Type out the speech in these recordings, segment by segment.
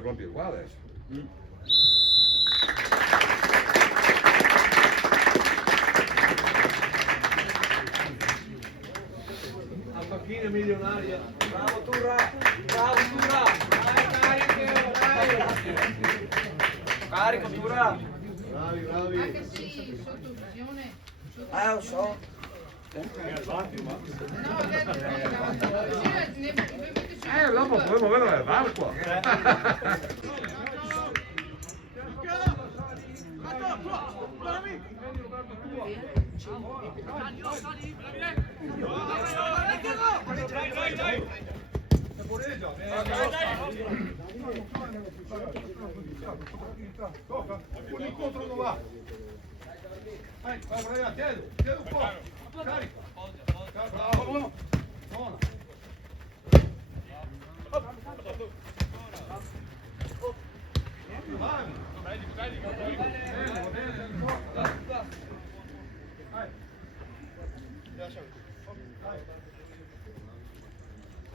il compito qua adesso. La macchina milionaria. Bravo Turra! Bravo Turra! Dai, carico! Dai! Carico Turra! Bravi, bravi! Anche sì, sotto visione. Lo so! Dopo potremmo vedere l'acqua. Tocca, un incontro non va. Vai, vai, tieni un po'. Carica. Bravo. Buona.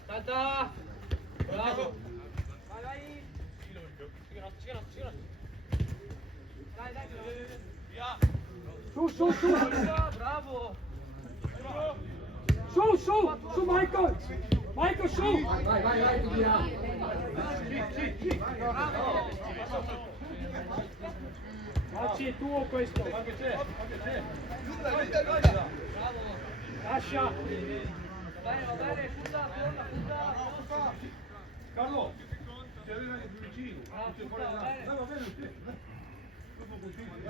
Tanta! Bravo! Vai, vai! Dai, dai! Su! Bravo! Su, Michael! Michael, su! Vai, ti dirà. Facci è tuo questo! Lascia! Va bene, scusa, torna! Carlo, ti arriva più vicino. Va bene, sì. Dopo continui,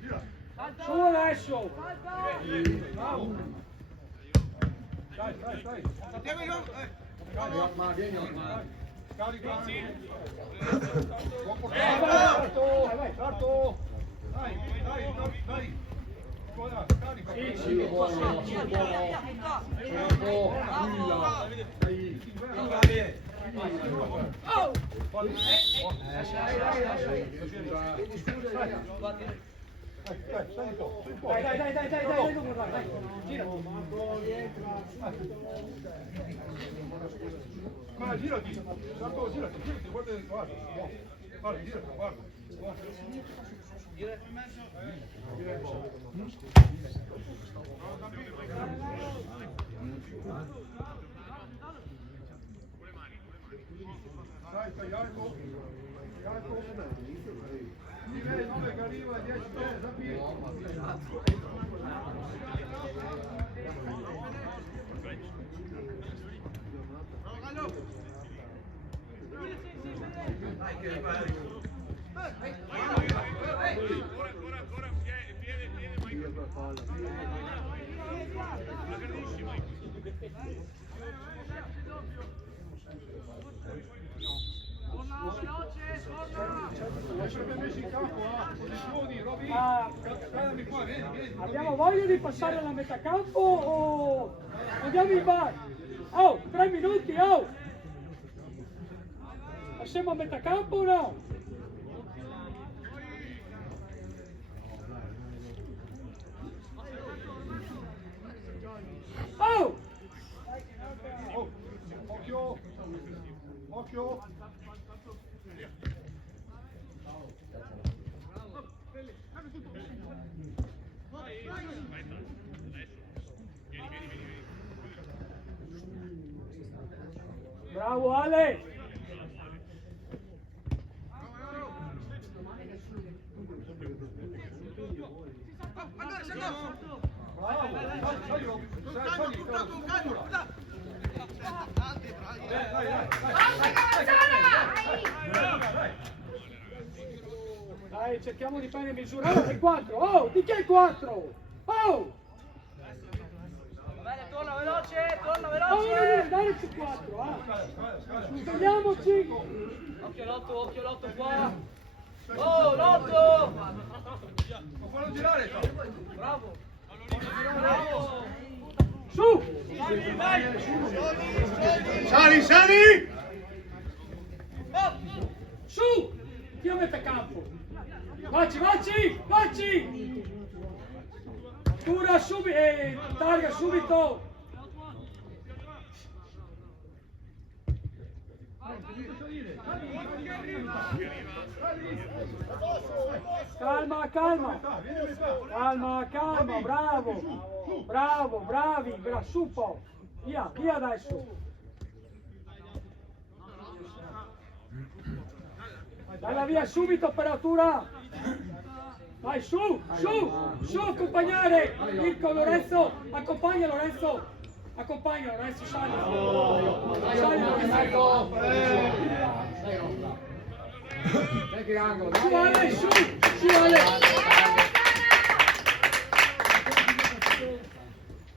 gira. Su adesso! Bravo. Dai. Vieni ormai. Carica. Buon Vai. portato. Dai. Buona, carica. Sì, Buono. Dai, dopo dai. Girati. Ma girati, Sarto, girati, guarda, guarda, girati, guarda. Dai, Jacopo. Ti vede 9 che arriva, 10 Lasciate messi in campo, posizioni, Roby. Guardami qua, vieni. Abbiamo voglia di passare alla metà campo o andiamo in bar? 3 minuti, Passiamo a metà campo o no? Occhio. Bravo Ale! Dai, cerchiamo di fare misura. È 4. Di chi è 4? Va bene, torna veloce! Devi andare su 4, Svegliamoci! Occhio l'otto qua! L'otto! Non farlo girare, Bravo! Su! Sali! Su! Dio mette campo! Vacci! Tura subito! Targa subito! Calma, calma. Calma, calma, bravo. Bravo, bravi, su un po'. Via, via adesso. Dalla via subito, operatura. Vai, su, accompagnare. Mirko, Lorenzo, accompagna Lorenzo. Accompagna Lorenzo, sali. Sali, Lorenzo. Su, Ale, su, Ale.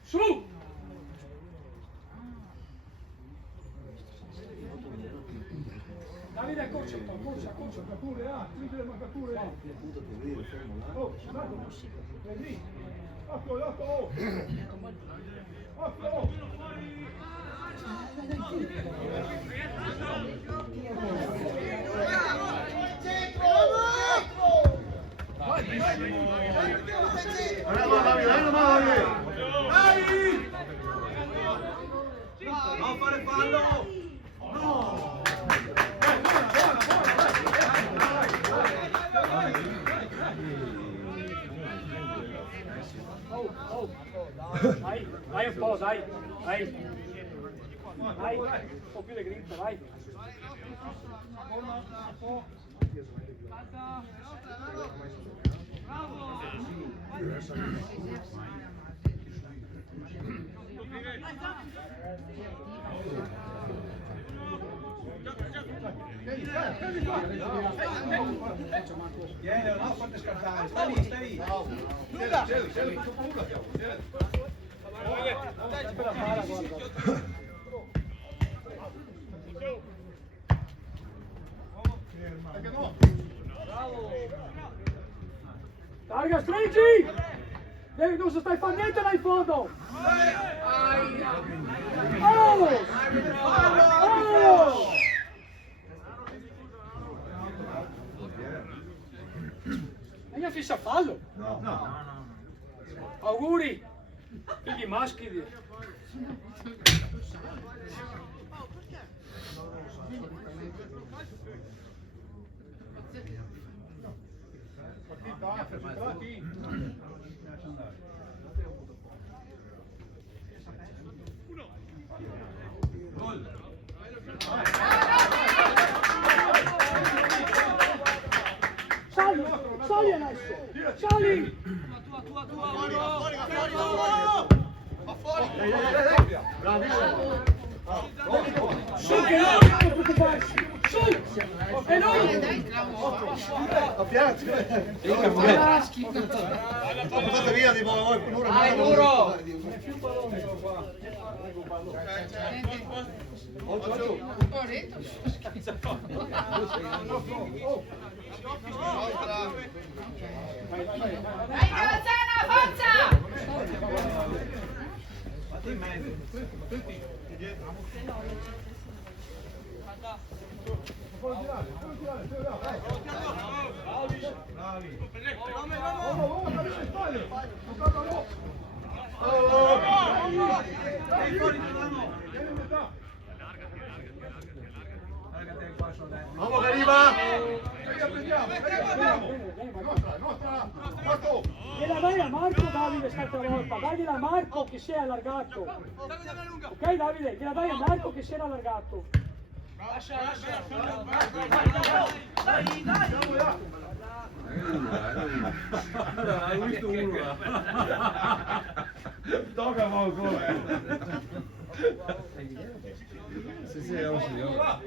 Su. Davide, accorcia un po', accorcia. Marcature, chiudi le marcature. Oh, vedi? Occhio. Non fare fallo! No! Vai un po', dai. Vai, un po' più di grinta, vai. Vieni, no, fate scattare. Stai lì. Sei tutto pure, Targa, stringi! Devi, non stai facendo niente là in fondo! Oh! E gli fissa fallo? No. Auguri! Figli maschi di... Fermati. Gol. Sali adesso! Sali! Su che non preoccuparsi! Su! E noi! Portate via di voi, un'ora. Dai, duro! Vai Cavazzana, forza! In mezzo. Puoi tirare. Bravi. Vamos, capisci spalle. Toccatelo. Dai fuori Milano. Vieni in metà. Vamos che arriva! Prendiamo. Nostra. Fatto. Gliela dai a Marco, Davide, questa volta. Dagliela a Marco che si è allargato. Ok, Davide, gliela dai a Marco che si era allargato. Lascia. Dai. Hai visto uno? Tocca poco, Sì, è un signore.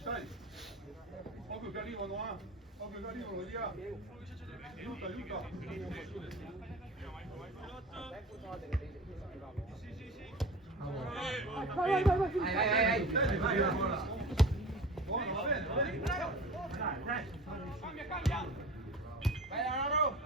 Stai. Occhio che arrivano, via. Aiuta. Vai. Vai ancora. Buono, va bene. Cambia. Vai, Leonardo!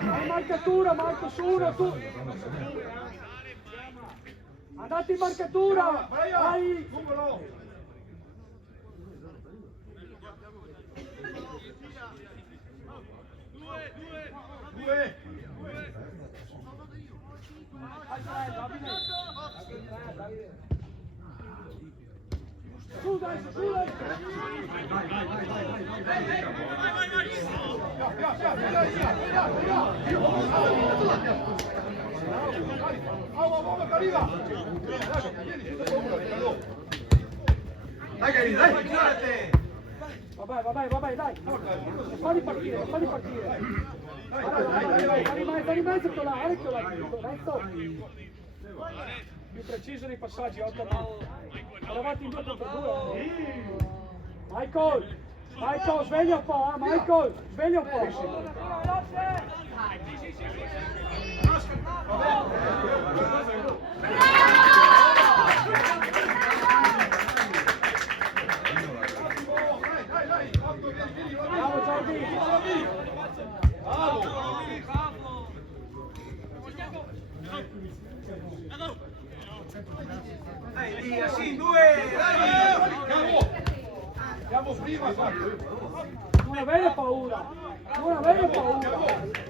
Vai marcatura, Marco, su uno, tu. Andate in marcatura. Vai. Dai, Gary, dai! Vai, dai. Falli partire. Vai in mezzo con la Renzo. Più preciso nei passaggi, 8 avanti in 2 contro 2. Michael, sveglia un po', Michael, sveglia un po'. Bravo Giorgi. Dai, lì, sì, due! Dai! Andiamo prima, Non avere paura.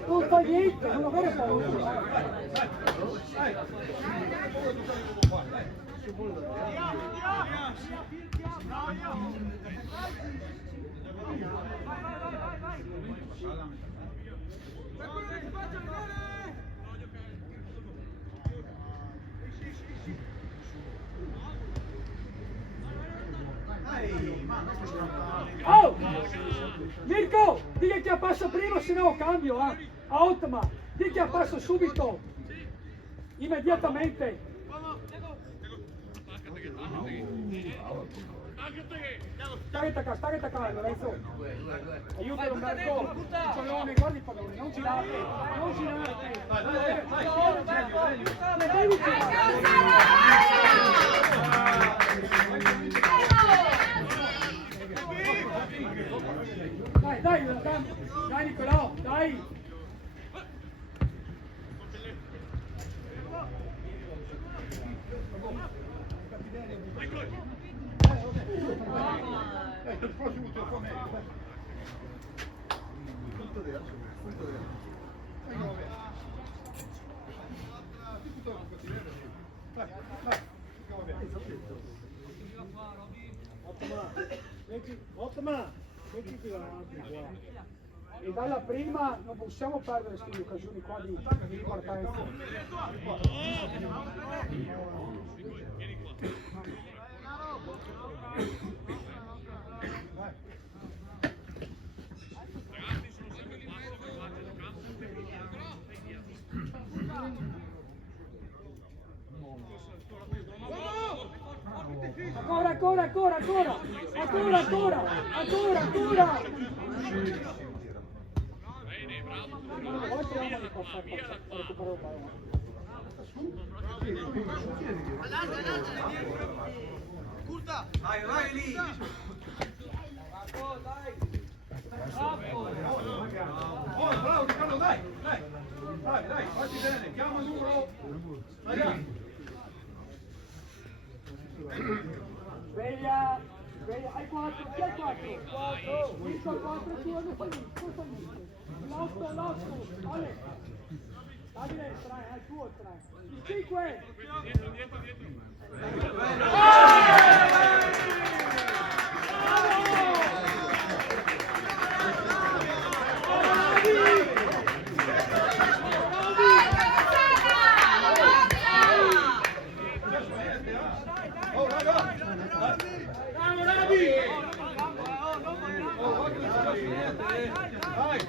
Non fai niente, non avere paura. Oh! Mirko, digli che ha passo prima, se no cambio, A Ottma, digli che ha passo subito, immediatamente. Stai attaccando, Lorenzo. Aiutalo Marco, pallone, guardi il pallone, non girate. Non devi girare. Dai Nicolò, dai! Il prossimo tocca a me. Punto vero. Ottma, metti più avanti qua. E dalla prima non possiamo perdere queste occasioni qua di partenza. Ancora! Vai lì! Bravo Riccardo, dai, fatti bene, chiama il numero. Sveglia, hai 4, chi hai 4? Visto 4, tu non fai niente. L'otto, Ale. Davide, hai tuo 3. Il 5.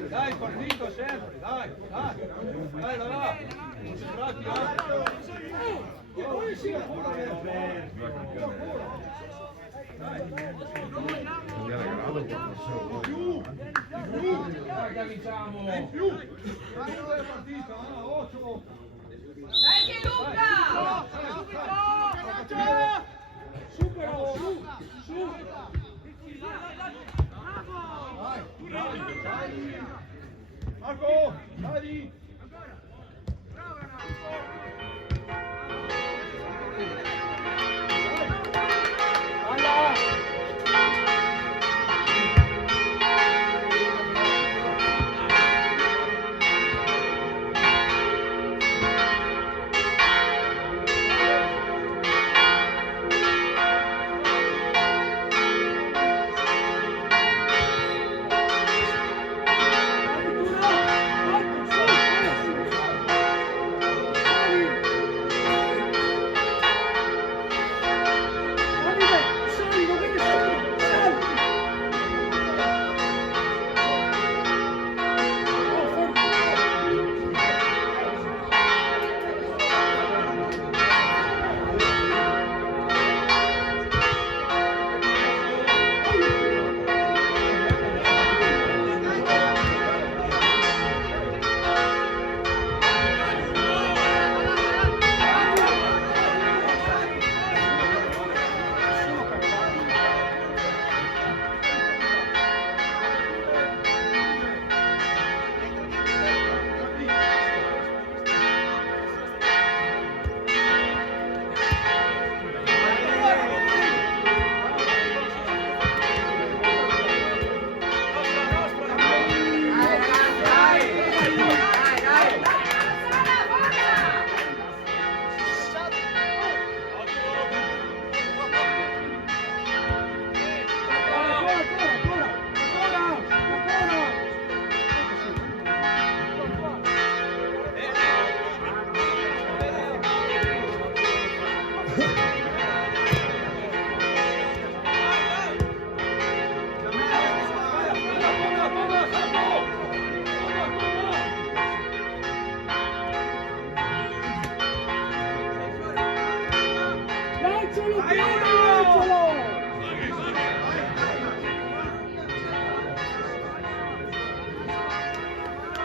Dai, partito sempre, dai, là, concentrati, più, partita, 8. Dai che Luca! Supera, su! Marco, dai!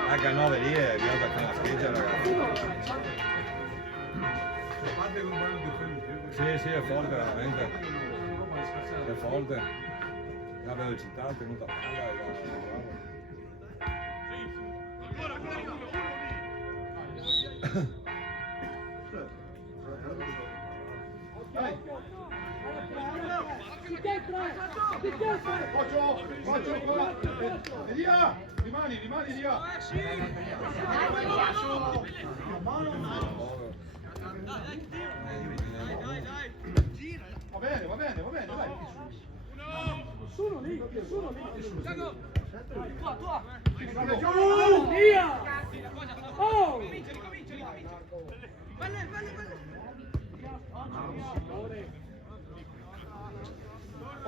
H9 lì è venuta con la scheggia, ragazzi. Sì, è forte veramente. È forte. La velocità, ha tenuto a palla. Faccio qua. Via! Rimani via! Va bene, dai. Nessuno lì. Tua. Via! Oh!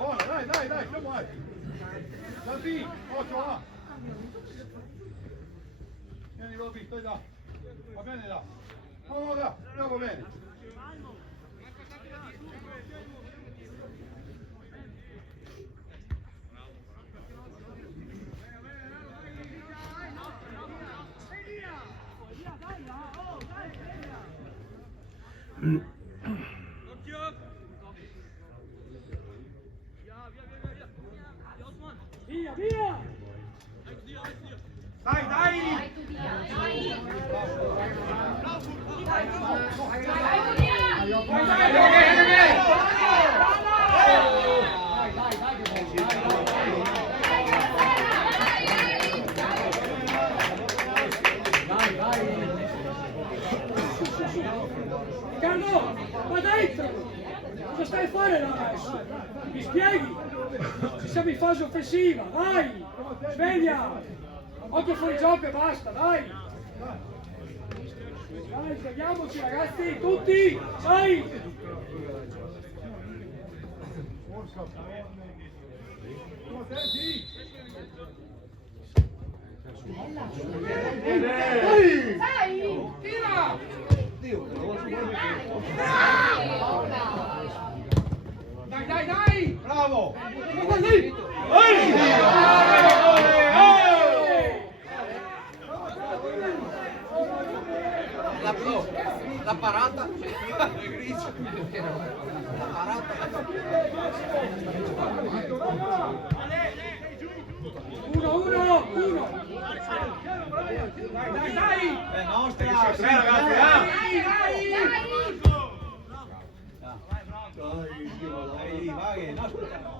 Oh, dai, come on. Salvi, occhio là. Vieni Robby, stai là. Va bene là. No, là, va bene. Via! Riccardo, ma dentro! Cosa stai a fare là adesso? Mi spieghi? Ci siamo in fase offensiva, dai! Sveglia! Occhio fuori gioco e basta, dai! Dai, svegliamoci ragazzi, tutti! Dai! Dai! Tira! Dai! Bravo! La parata. La parata. Uno! Dai! È nostra! Tre ragazzi, vai, nostra!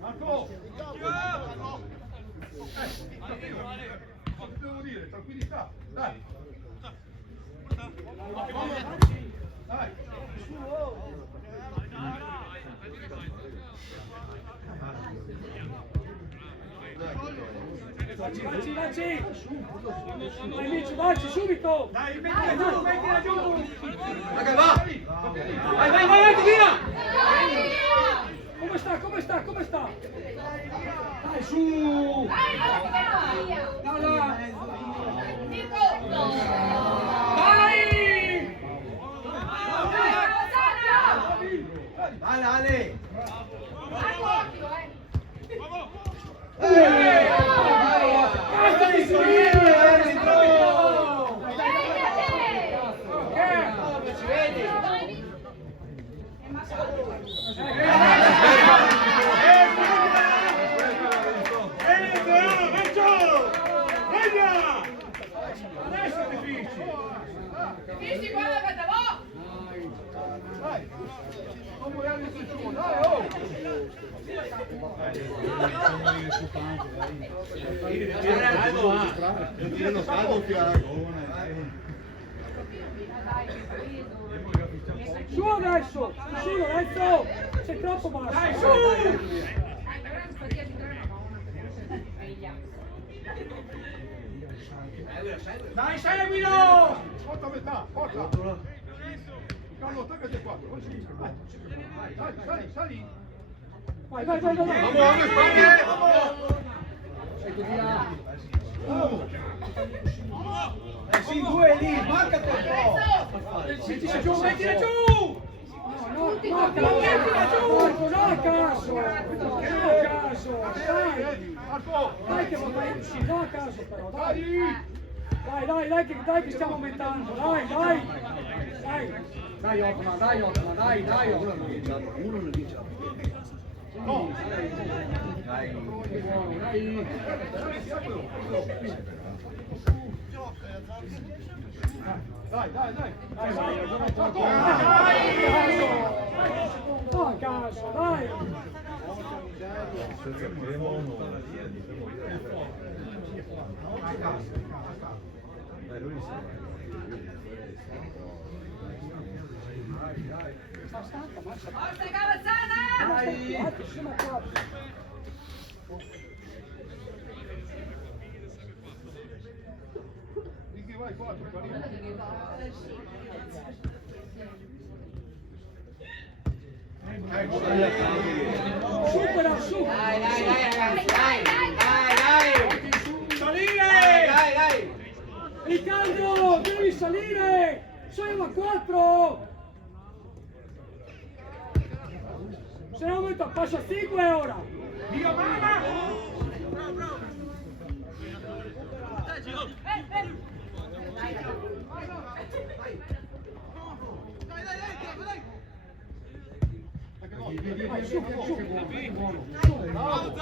Marco! Cosa devo dire? Tranquillità! Dai! Dai! Facci! Amici, subito! Dai, mettila giù! Raga, va! Vai, tira! Come sta? Dai, su! Dai, Ale! Capisci guarda che te va? Dai! Non vogliamo il suo, dai, oh! Tirano caldo il fiato. Su adesso! Su Lorenzo! Sei troppo basso! Dai, su! Dai, seguilo! Porta a metà, porta! Carlo, attaccati qua, vai, sali! Vai, vai, vai, vai. Vamos, vamos, Spagna! Ecco via. Sì, due lì, marcati un po'! Mettila giù, mettila giù! No, dai caso! Dai caso! Dai che vorrei uscire, dai caso però, dai! Dai che stiamo aumentando, dai! Dai Otman, dai Otman, dai Otman. Uno non dice la No. Dai. Dai. Dai, caso, dai! Forza Cavazzana! Di chi vai qua? Supera, su! Dai ragazzi, dai! Salire! Dai! Riccardo, devi salire! Siamo a 4! Se no metto a passo a 5 ora! Via mamma! Vai, su! Bravo!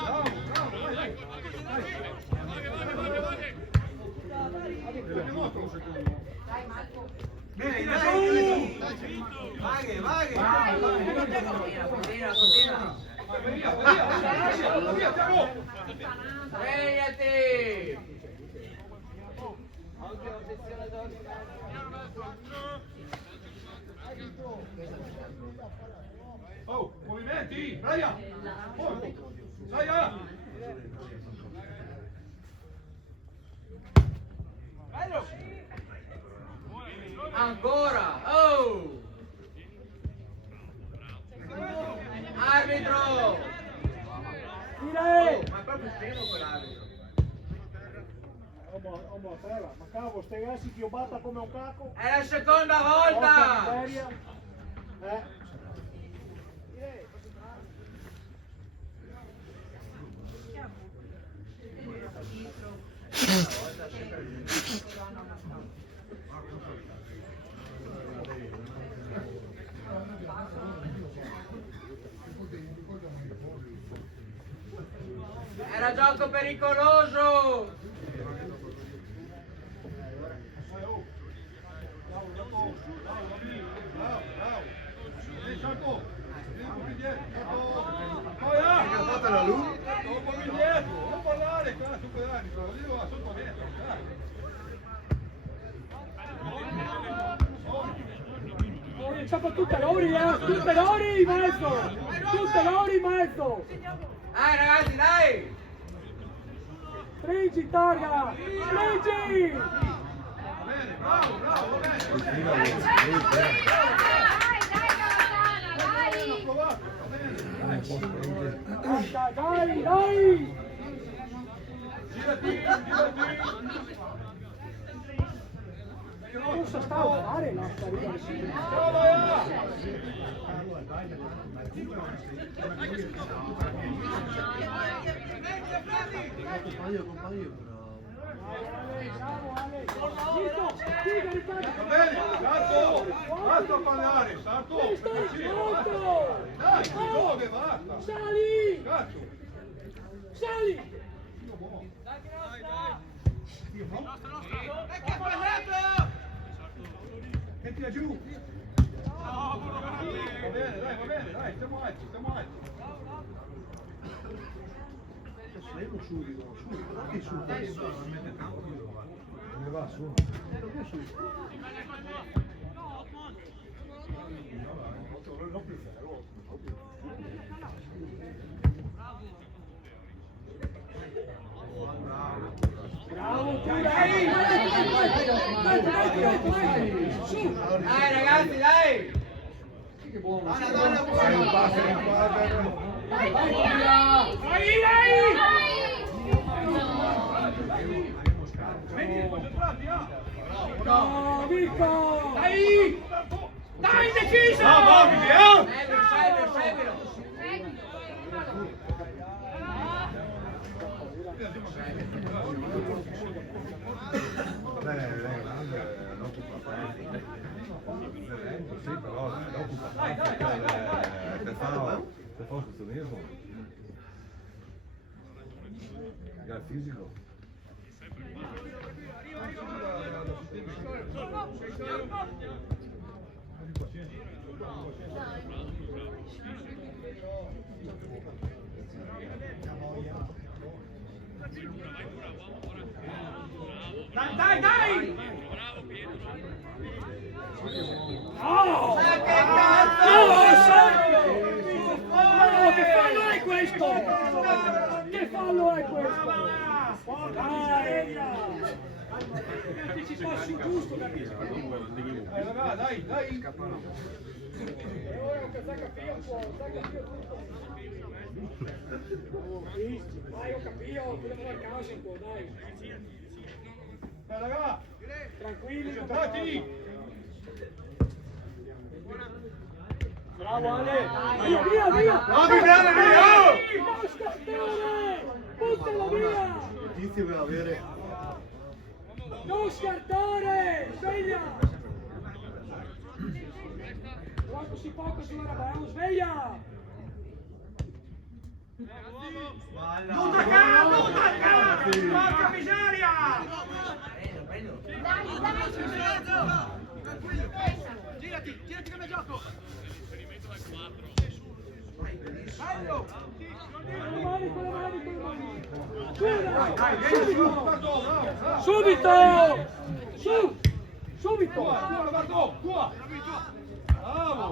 Via, Tiago! Svegliati! Oh, movimenti! Brian! Oh, Brian! Ancora! Oh! Arbitro! Tire! Ma è proprio fermo quell'arbitro. Ma cavolo, stai ragazzi che io batta come un caco? È la seconda Porca volta! miseria! Era gioco pericoloso! la luce? Un po' indietro, non parlare, cazzo, pedani, lo dico a sotto dentro, Ciao tutte l'ori, tutte l'ori in mezzo! Tutte l'ori in mezzo! Dai ragazzi, dai! Stringi, targa! Stringi! Bene, bravo, bravo, bene. Dai Cavazzana, dai! Provato, va bene, dai. Dai, dai! Girati, girati. Cosa sta a fare la stagione? Brava, ya. Bravo Ale! Zitto! Figa, Riccardo! Va bene, Sarto, basta parlare, Sarto. Stai Sì, sotto! dai, si muove, basta. Sali! Cazzo. Sali! Mettila giù. Va bene, dai, stiamo alti, stiamo alti. Dove va su? Bravo, dai! Dai! Su! Dai ragazzi, dai! Che buono! Dai, un passo, un passo. Vai, Tobia! Metti, concentrati, ah! No, Vico! Dai! Dai, deciso! No, Davide, ah! Seguilo. L'occupa tanto. Sì, però l'occupa tanto per fare ostruzionismo. Il fisico. Dai! Oh! Ma che cazzo! Oh, che fallo è questo? Che fallo è questo? Dai! Ti ci passi giusto, capisci? Raga, dai! E ora che sa capire un po', sa capire tutto. Dai, ho capito, dobbiamo fare causa un po', dai. Raga! Tranquilli, Concentrati! bravo Ale! Via! Bravi, via! Non scartare! Buttala via! Tizio per avere. Non scartare! Sveglia! Però così poco sulla Rabao, sveglia! Non tacca! Porca miseria! Girati come gioco! Con le mani! Subito! Tua! Bravo!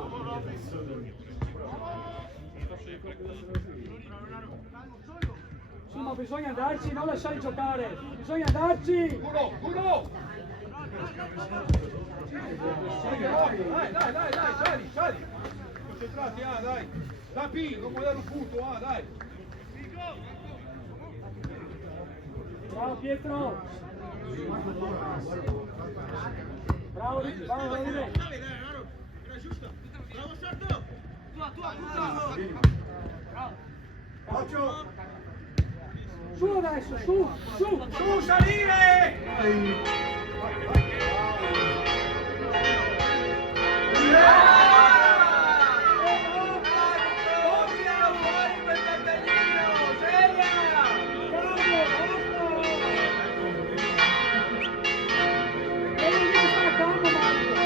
Sì, ma bisogna andarci, non lasciare giocare! Bisogna andarci! Uno! Dai, sali! Concentrati, dai! Da P, non puoi dare un punto, dai! Bravo Pietro! Bravo Davide! Era giusto! Bravo Sardo! Tua! Occhio! Su adesso, su! Salire! Fuori quel cartellino! Segna! Devi stare calmo, Marco!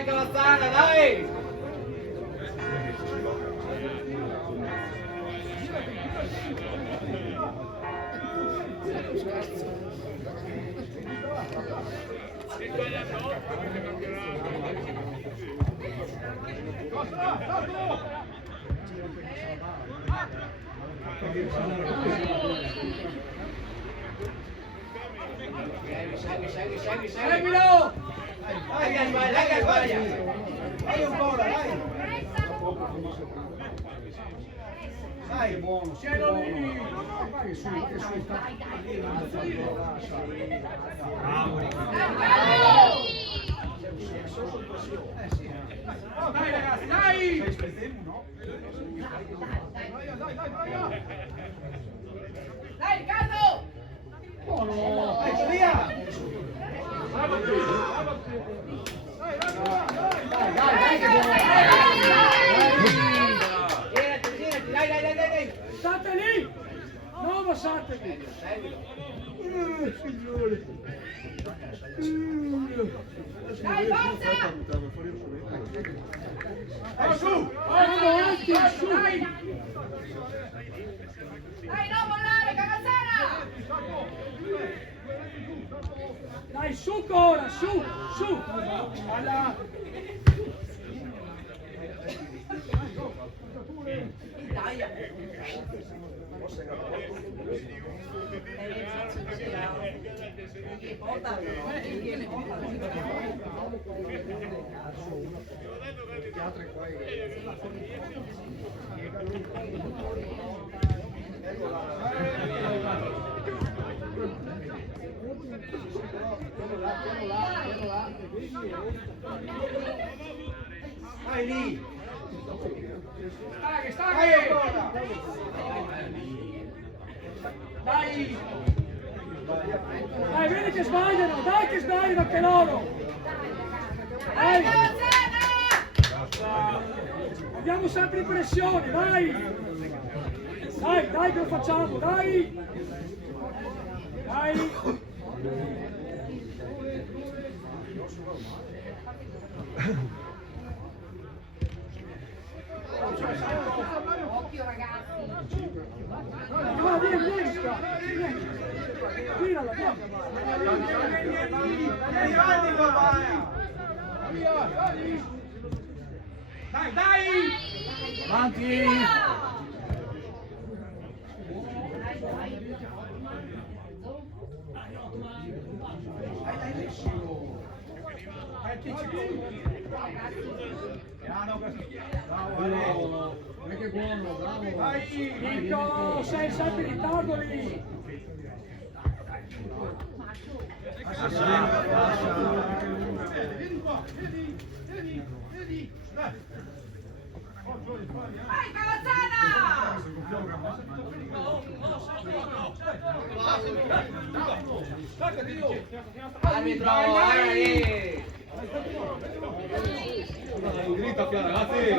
Dai Cavazzana, dai! Seguilo! Dai che sbaglia! Dai ancora, dai! Dai, è buono, sì, è buono. Vai su, vai su. Dai ragazzi, dai! Dai Riccardo! Buono! Vai, via! Dai, che buono! Dai! State lì! Non passate lì! Dai forza! Su! Avanti, su! Dai non mollare Cavazzana! Dai, su Cora, su, su! Alla... Vai lì! Staghe! Dai! Dai, vedi che sbagliano, dai che sbagliano anche loro! Dai Dai! Cavazzana! Abbiamo sempre pressione, dai! Dai, dai che lo facciamo, dai! Dai! Occhio ragazzi! Va, vieni qua! Vieni! Tirala, via! Vieni avanti, papà! Dai! Avanti! Bravo, Ale! Che buono, bravo! Vai! Nico, sei sempre in ritardo lì! Vieni qua, vieni! Dai! Vai Cavazzana! Arbitro, dai! Diritto via ragazzi!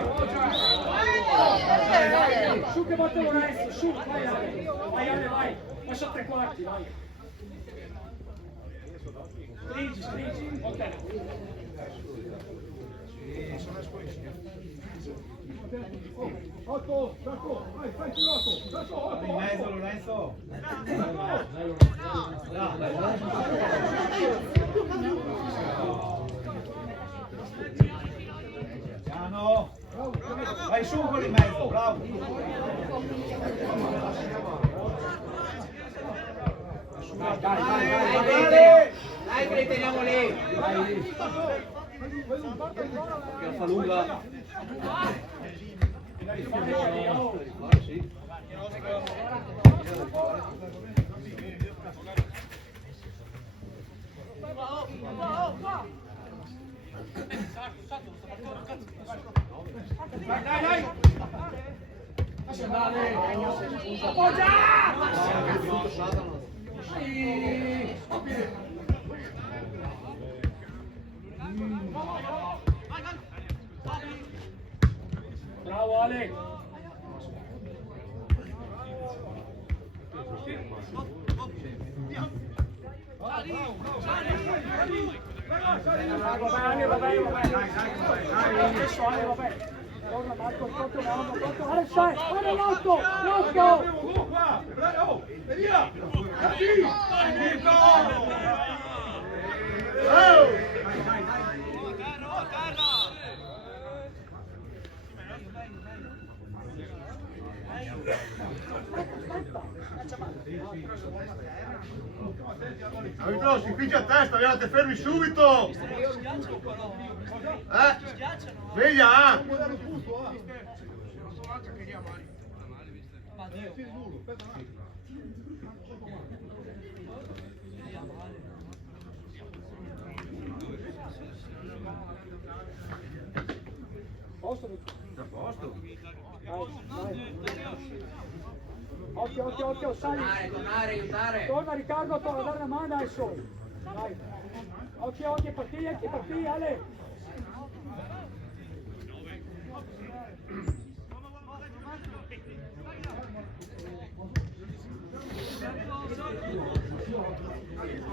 Su che batte Lorenzo, su, vai Ale, vai Ale, vai, lascia tre quarti, vai. Stringi, ok. Otto, Franco, vai, fai tirato! Franco, Otto! In mezzo, Lorenzo! Piano! Vai su quello in mezzo, bravo! Dai che li teniamo lì! Che fa lunga! Dai! Lascia andare! Appoggia! Bravo Ale! Va bene. Adesso Ale, va bene. Torna Marco, incontro Marco, Ale sai, Ale l'otto! Abbiamo qua! Bravo! E via! Dai! Arbitro, si picchia a testa, vedete, fermi subito! Sveglia! Può dare un punto, Posto? A posto. Occhio, sali. Tornare, aiutare. Torna Riccardo, torna a dare una mano adesso. Dai. Occhio, partì, Ale.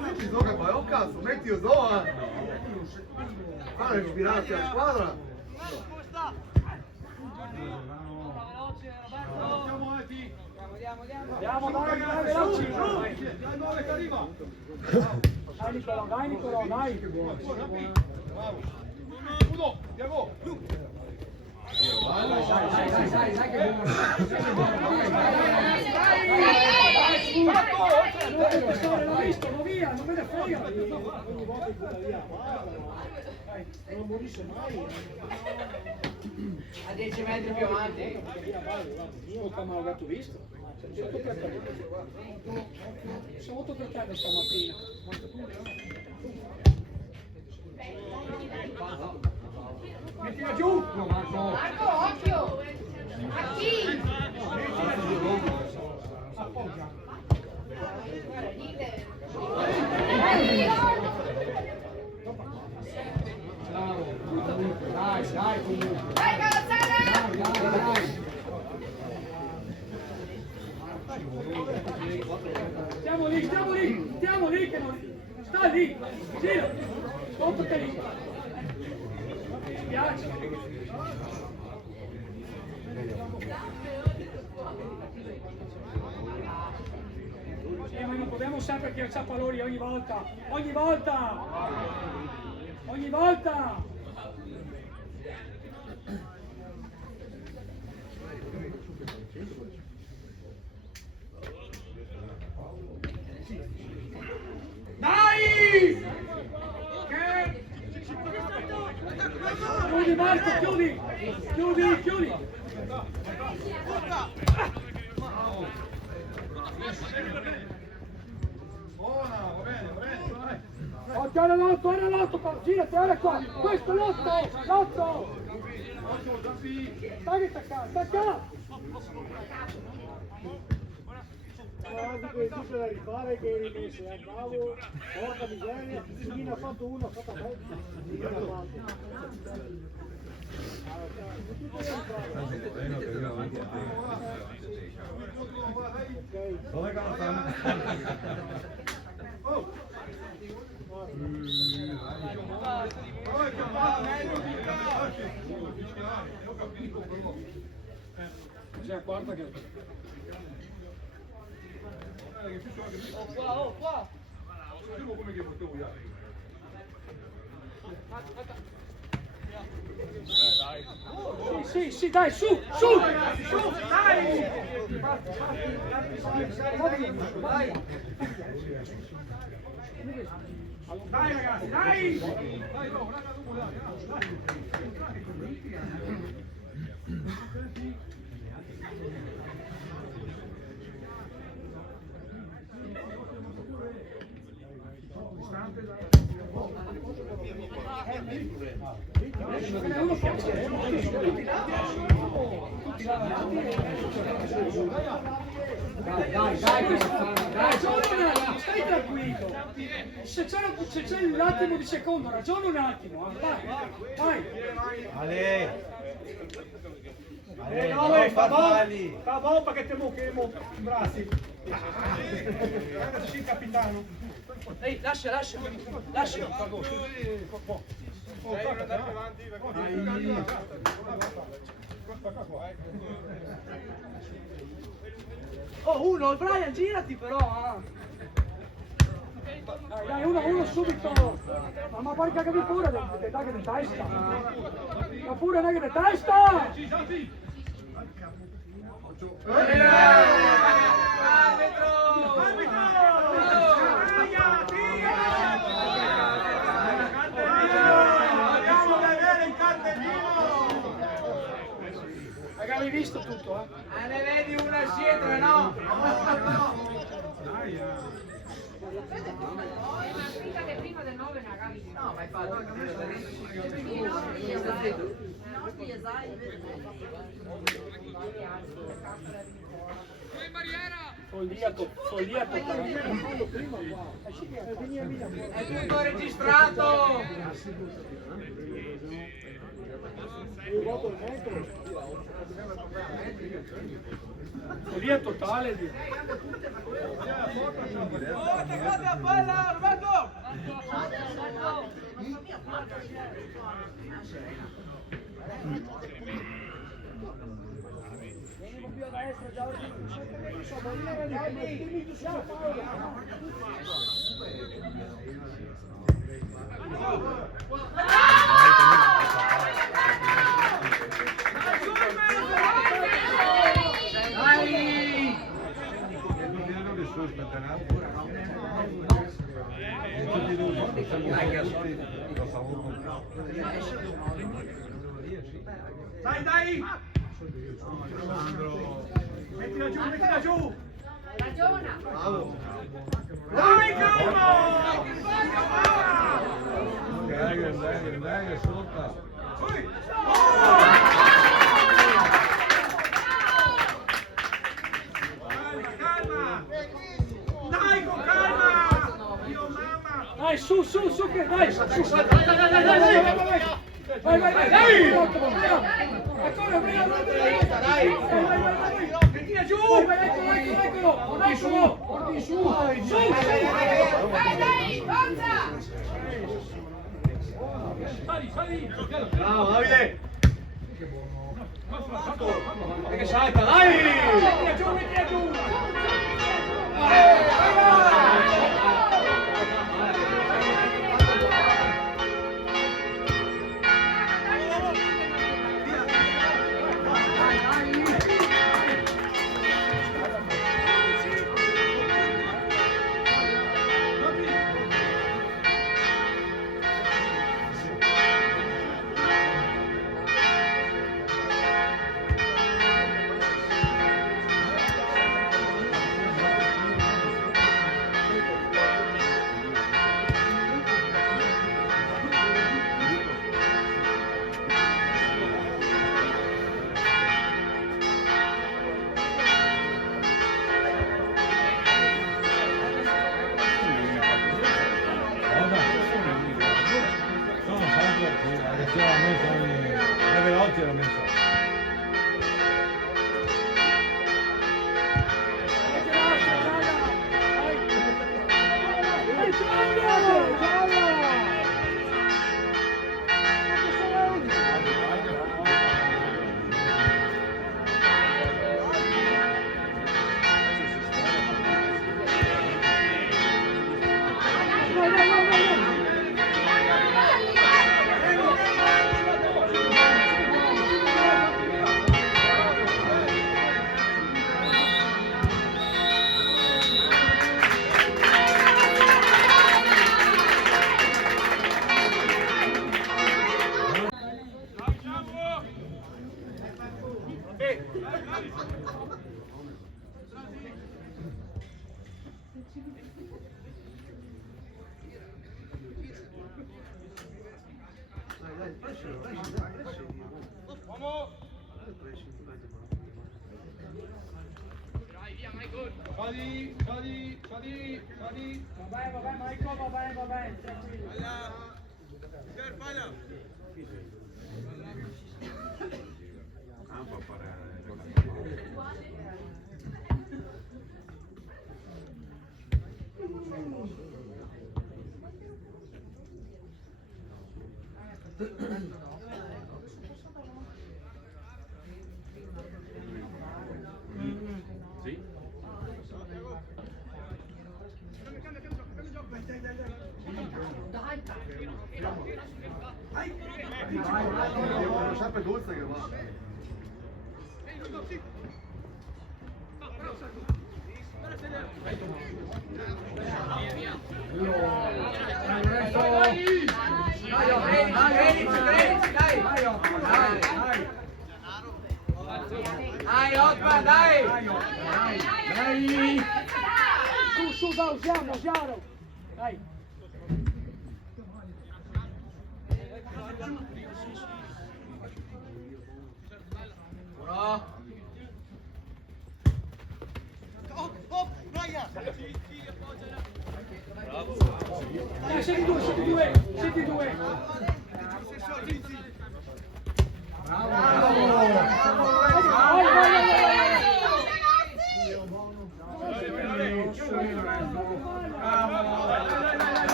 Metti Zo che vai, oh cazzo, metti Zo, Fai respirare la squadra. Andiamo, dai, veloci. Dai, 9 che arriva. Dai Nicolò, dai. Bravo. Uno, Tiago. Dai, che L'ho visto, lo via, non me ne frega. Ogni volta che va via. Non morisce mai. A 10 metri più avanti. Io come ho visto. Sono molto per te stamattina. Mettila giù! Marco, occhio! A chi? Dai, Calazzana! Stiamo lì, che non... Sta lì! Gira! Stoppate lì! Mi spiace! Ma non dobbiamo sempre chiacciare palloni ogni volta! Ogni volta! Dai! Chiudi Marco, chiudi! Buona, va bene, vai. Occhio all'otto, girati, ora qua! Questo è l'otto! Stai stacca! Guardi quel tipo da rifare che hai rimesso, bravo, porca miseria, chi ne ha fatto uno, ha fatto Dove Calazzana? C'è la quarta che... Qua. Come che potevo io? Sì, dai, su! Dai! Dai ragazzi, dai! Dai, no, raga, tu Ragiona un attimo, stai tranquillo. Se c'è l'attimo di secondo, ragiona un attimo. Vai. Ale! No, fa bomba che te muochiamo i bracci. Sì, capitano. Ehi, lascia. Oh, uno, Brian, girati però, Dai, uno subito. Ma porca che mi pure, dai che di testa. Ma pure dai che di testa. Hai visto tutto, eh? Ne vedi una scetra, no? Fíjate prima del 9 ragazzi. No, ma hai fatto. Follia totale. È tutto registrato! Follia totale. attaccate a palla, Roberto! Dai! Mettila giù! Ragiona. Dai, calmo! Dai, sotto. Calma! Dai, con calma! Dio mamma! Dai, su, che dai, su. Vai. Ancora, vai. Mettila giù! Eccolo. Porti su. Dai, forza. Bravo, Davide! E che salta, dai! Mettila giù! Oggi l'ho messo. Sali. Vabbè, Michael, vabbè, tranquillo. Sempre dulce che va. Dai, Otman, dai! Su, dai, usiamo. Dai. Buono! Dai, siete due.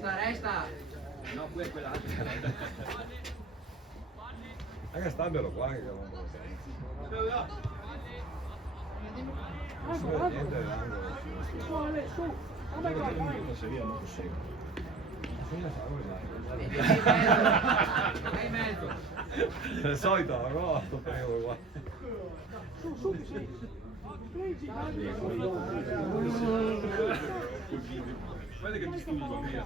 Resta! No, qui è quell'altro. Anche stabilo qua che non lo so. Niente dell'angolo. Su, Ale, su. Come vai? Vai in mezzo! È il solito, no? Sto prego qua. Su, sì. Prendi, Guarda che ti studio via.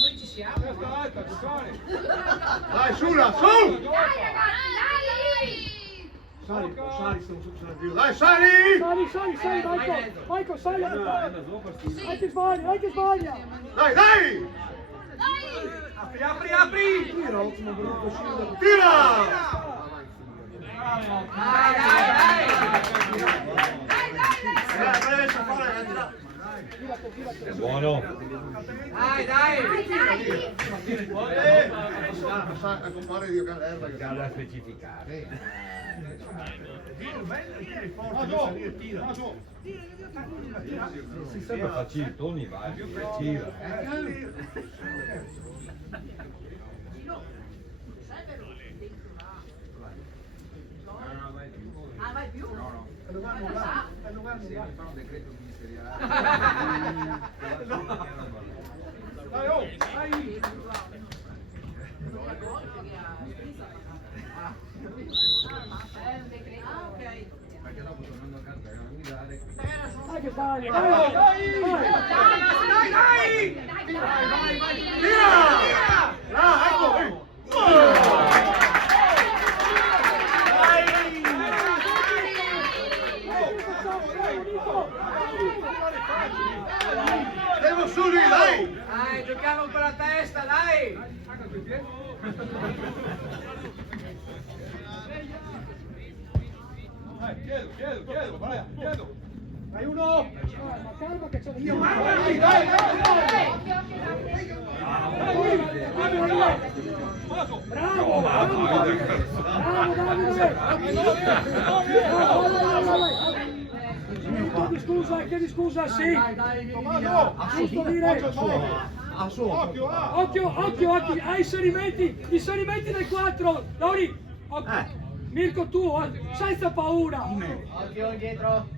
Noi ci siamo! Dai, Sula, su! Dai ragazzi, dai! Dai, sali! Sali, Michael, sali. Dai che sbaglia. Dai! Apri! Tira! Dai! È buono. Dai! A compare di erba che Da specificare. Si sembra facile, Tony va, più precisa. Ah, vai più? No. Dai, oh! Dai! Dai che sbaglia. Dai! Tira! Ah, ecco! Devo su lì, dai! Dai, giochiamo con la testa, dai! Chiedo, vai, chiedo! Dai uno. Ma calma che c'è io. Dai! Bravo, Davide. Chiedi scusa, sì. Giusto dire. Occhio, ai inserimenti dai 4. Lauri, Mirko tu, senza paura. Occhio dietro!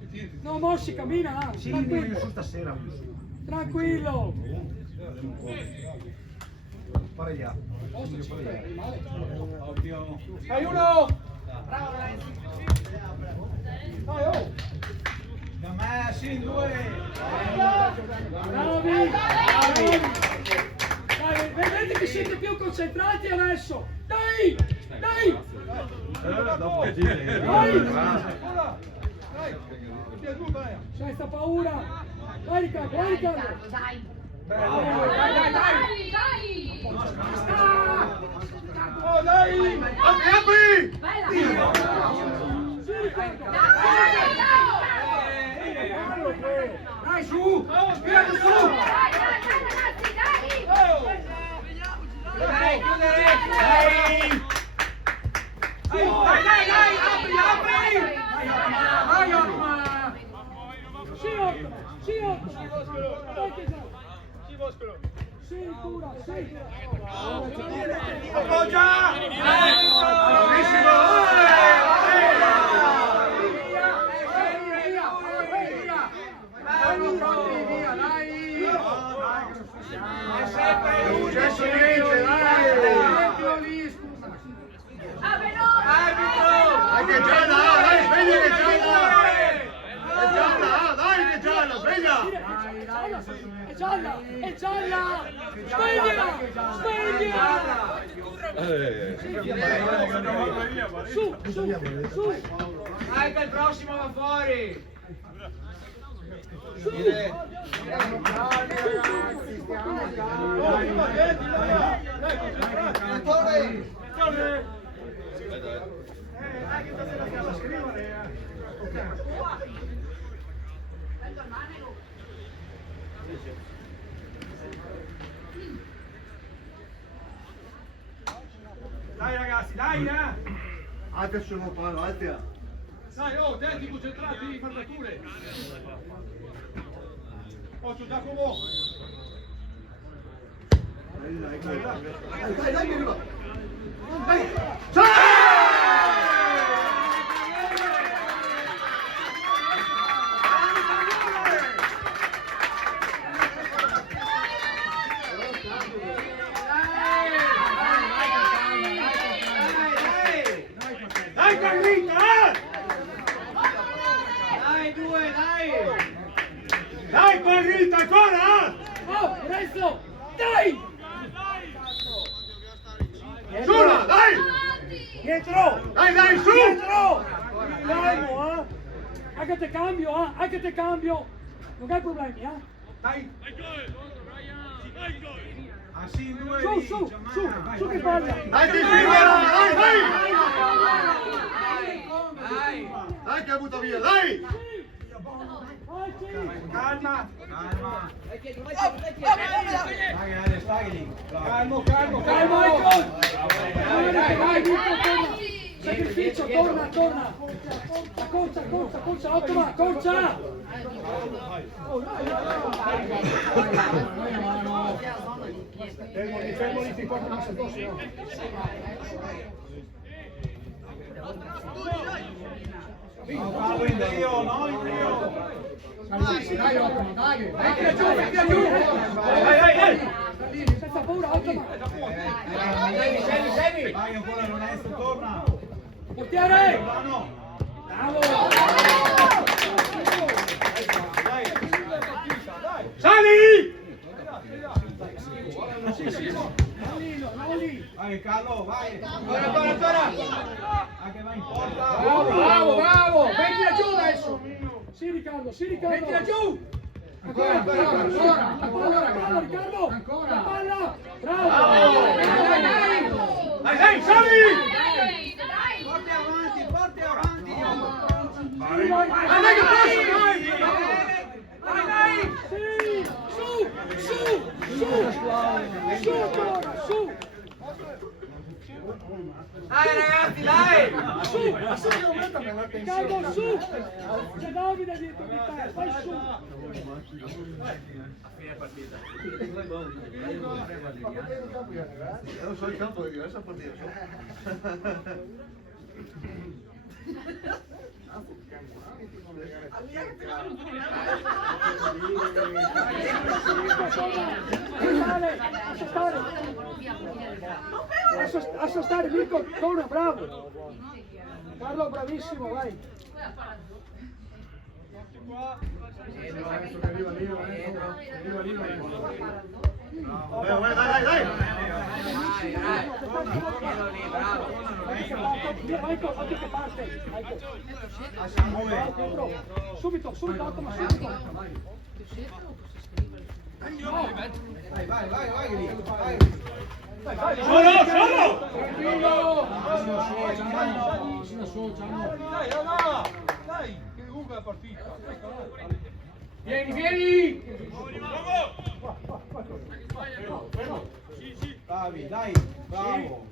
No, Mossi, cammina. Sì, Tranquillo. io su stasera. Tranquillo. Pareggiato. Oddio. Hai uno! Dai, oh! Da me, sì, due! Bravi! Bravi! Dai, vedete che siete più concentrati adesso! Dai! Dai! Dopo che giri. Dai! Dai! Via giù, vai! Senza paura! Vai Riccardo, vai Riccardo! Dai. Bravo! Dai, dai, dai! Dai. Oh, dai! Apri, apri! Bella. Sì, Riccardo! Dai, su! Vieni su! Dai, ragazzi, dai. Dai, chiudere! Dai! Dai, apri, apri! Vai, Otma! Sì, Otto! Sì, Otto! Dai che già! Sì, cura, sì! Appoggia! Bravissimo! Via, dai! È sempre lui! Successo vince, dai! Lì, scusa! Arbitro. Dai che gialla, dai, svegli che gialla! È gialla, dai che gialla, sveglia! È gialla! È gialla! Svegliala! Svegliala! Su, su, su! Dai che il prossimo va fuori! Su! Oh, siamo attenti, dai! Dai, concentrati! Dai che stasera stiamo a scrivere! Dai ragazzi, dai! Adesso non parlo, altra. Dai, oh, attenti, concentrati, fardature! Oh, tu da come? Dai, che arriva. Dai! Dai, Carlita! Dai, due, dai! Dai, Carlita, ancora! Oh, Renzo! Dai! Sulla, dai! Dietro! Dai, dai, su! Dietro! Calmo, Anche te cambio, Anche te cambio! Non hai problemi, Dai! Su, su, su! Su che palla! Dai, che firmala! Dai, dai! Dai! Dai, che butta via, dai! Vai, sì! Calma! Calmo, calmo, Dai, Michael! Dai, torna! Sacrificio, torna! Accorcia, Ottoma, accorcia! Fermoli, ti porto una addosso. Mettila giù! Senza paura, Ottoma! Scegli! Vai ancora Lorenzo, torna! Portiere! Bravo! Bravo! Sali! Lì! Vai Carlo, vai! Ancora! Anche vai in porta! Bravo! Mettila giù adesso! Sì, Riccardo! Mettila giù! Ancora! La palla, Riccardo! La palla! Bravo! Dai, sali! Dai. Porti avanti! Vai, vai! Dai, che posso! Dai! Sì! Su ancora! Su! Dai ragazzi, dai! Riccardo, su! C'è Davide dietro di te! Vai su! Non so il campo è diverso a partire. Lascia stare Mirko, Tona, bravo. Carlo, bravissimo, vai. Michael, occhio che parte. Subito, Attoma, subito. Vai. Dai, che lunga la partita. Vieni! Bravi, dai, bravo.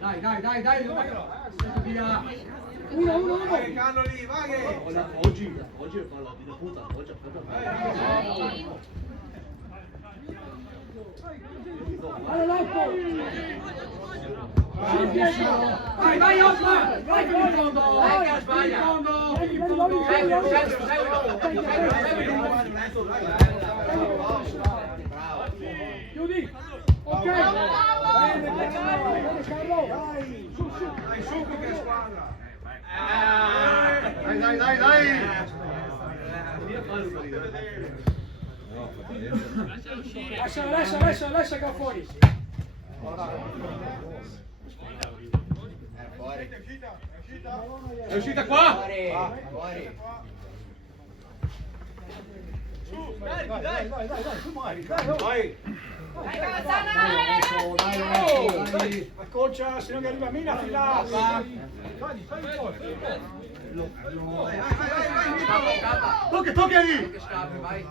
Dai, via! Uno. Vai, Cannoli, vai! Oggi parlo di puta, oggi Allora, Vai, Osman! Vai fino in fondo! Vai che la sbaglia! Chiudi. Ok. Bene, Carlo. Dai, su. Dai, su che squadra! Dai! Lascia che va fuori. È uscita qua? Dai, tu Mari, dai! Acconcia, se non arriva Mina, fila. Dai, fuori! Tocca lì! Vai!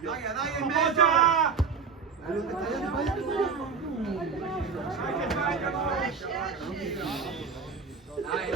Dai, in mezzo! Dai,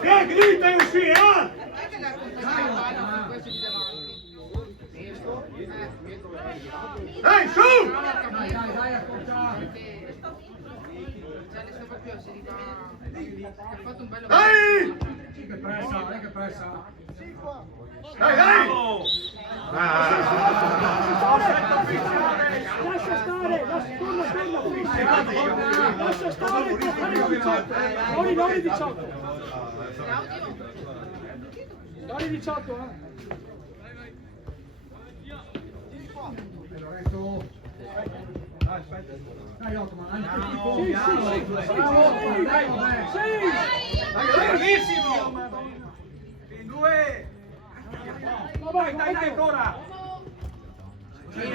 Che grita e uscirà! Dai, su! Dai, accorcia! Dai! Che pressa! Dai! Lascia stare, lascia stare, Lori 18. Lori 18, Dai, Ottoman, Bravissimo! In due! Dai ancora! Dai!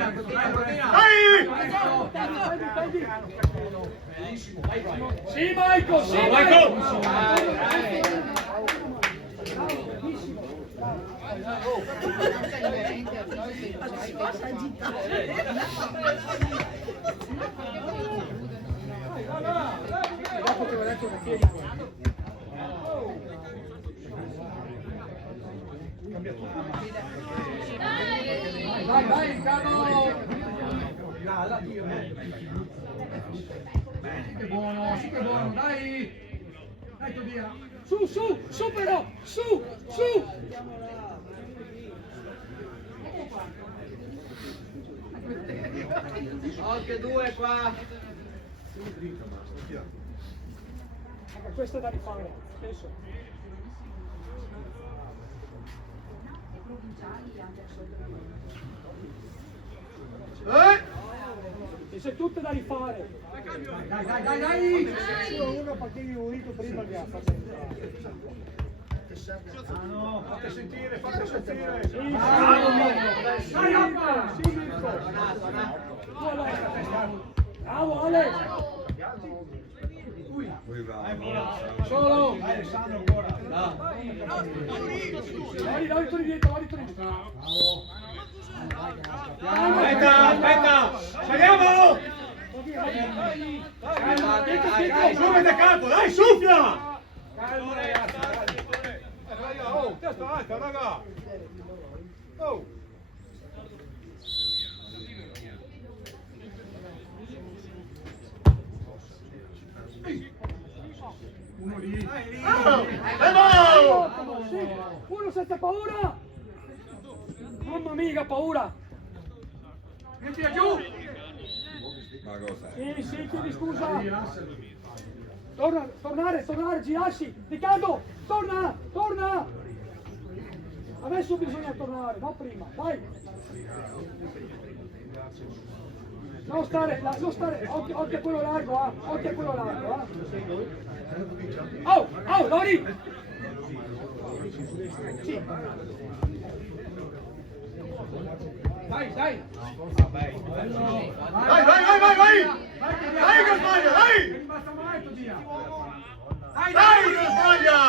Sì, Michael! Dopo ti ho detto che tieni Vai, Carlo! Sì che buono, dai! Dai, Tobia! Su però! Su! Occhio, due qua! Questo è da rifare, penso. Ci sono tutte da rifare. Dai! Uno perché io ho unito prima che ha fatto entrare. Ah no, fate sentire, fate sentire. Sì, Mirko! Bravo Ale! Poi va. Solo! Dai Alessandro ancora. Vai torni dietro, vai torni dietro. Aspetta! Saliamo! Subito a campo, dai, soffia! Calma ragazzi, raga, oh, testa alta, raga! Oh! Uno lì. Sì, uno senza paura! Mamma mia, che paura! Mettila giù! Ma cosa? Sì, chiedi scusa! Tornare, girarsi! Riccardo, torna! Adesso bisogna tornare, no prima, vai! Non stare, occhio a quello largo, occhio a quello largo, Oh, Lori! Sì. Dai! Vai! Dai che sbaglia, dai! Basta momento, Dia! Dai che sbaglia!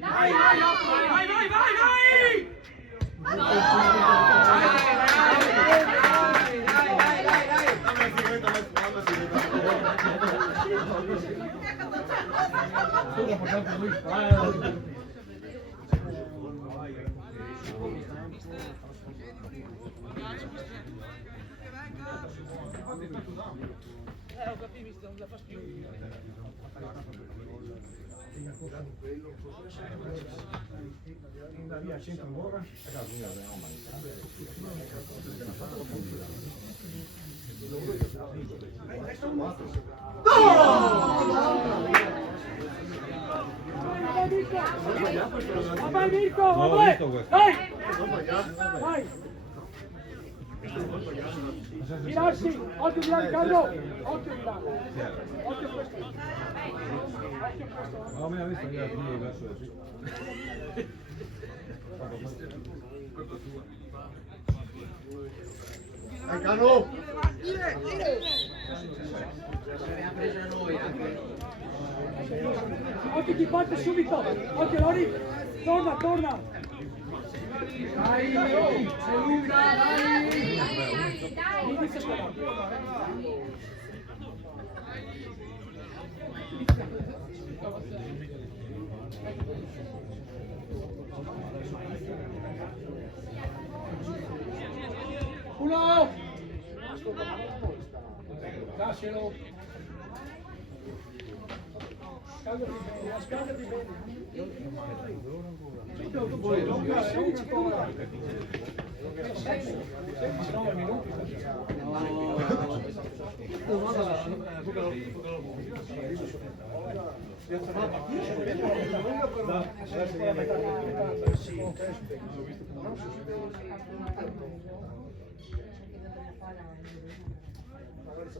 Vai! Via, centro ancora. Vai Mirko, Non ho vai! visto questo. Dai! Vai! Girarsi, occhio di là Riccardo! Occhio di là! Occhio a questo! Occhio a questo! No, me l'ha visto io verso sì. Dai Cano! Occhio chi parte subito! Occhio Lori! Torna! Dai! Sei lunga, dai! Inizia a sparare. Uno! Lascialo! Scaldati bene! 9 minuti.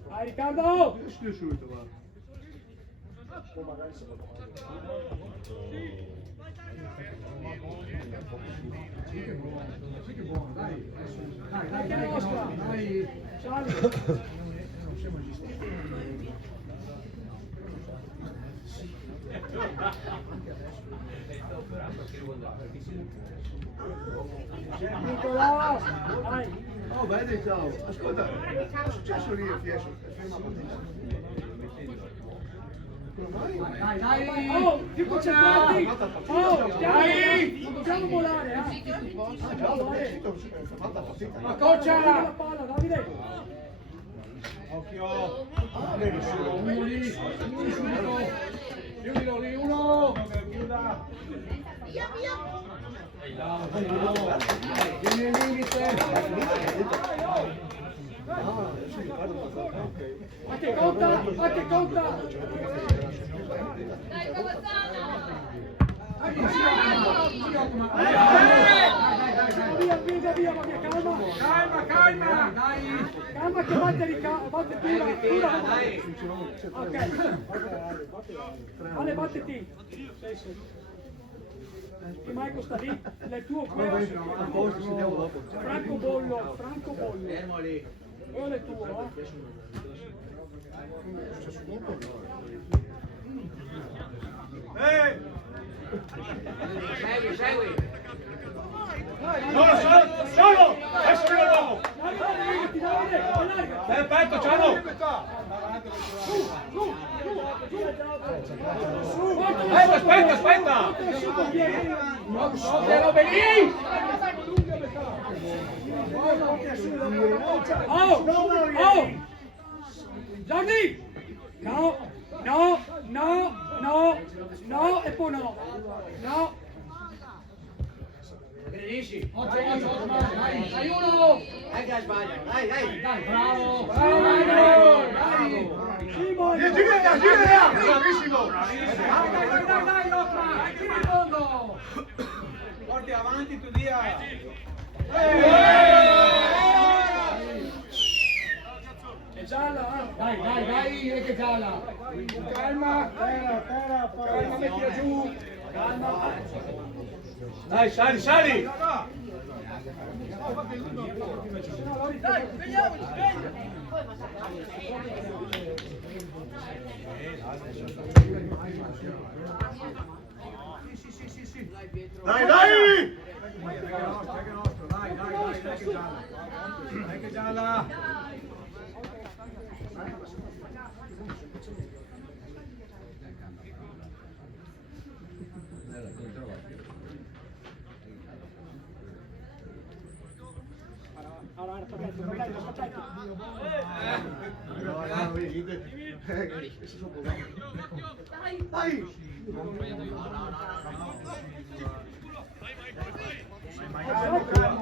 Vai Riccardo! Dai, che è nostra! Dai! Sali! Nicolò! Vai! Oh, vedi, ciao! Ascolta, che è successo lì a Fiesco? Ferma Dai! Oh, più concentrati! Oh, dai! Non dobbiamo volare, Ma coccia! La palla, Davide! Occhio. Uno lì! Uno subito! Chiudilo lì, uno! Chiuda. Vieni al limite! A che conta? A che conta? Dai, Cavazzano! Dai, via, calma. Calma, dai. Calma che batte Tura. Ok. Ale, battiti. Sì. Il Michael sta lì, il tuo quello. Franco Bollo. Fermo lì. Quello è tuo, Segui. Solo! Adesso viene l'uomo! Aspetta, Ciano! Aspetta! Oh! Gianni! No, e poi no. Benedici. Dai uno! Dai che sbagliano, dai. Bravo! Simon! Gira! Bravissimo! Dai, Lotta. Tira il fondo. Porti avanti tu dia! È gialla, Dai, che gialla. Calma, calma, mettila giù. Calma. Dai, sali! Dai, svegliamoci, Dai! Dai che gialla! Dai!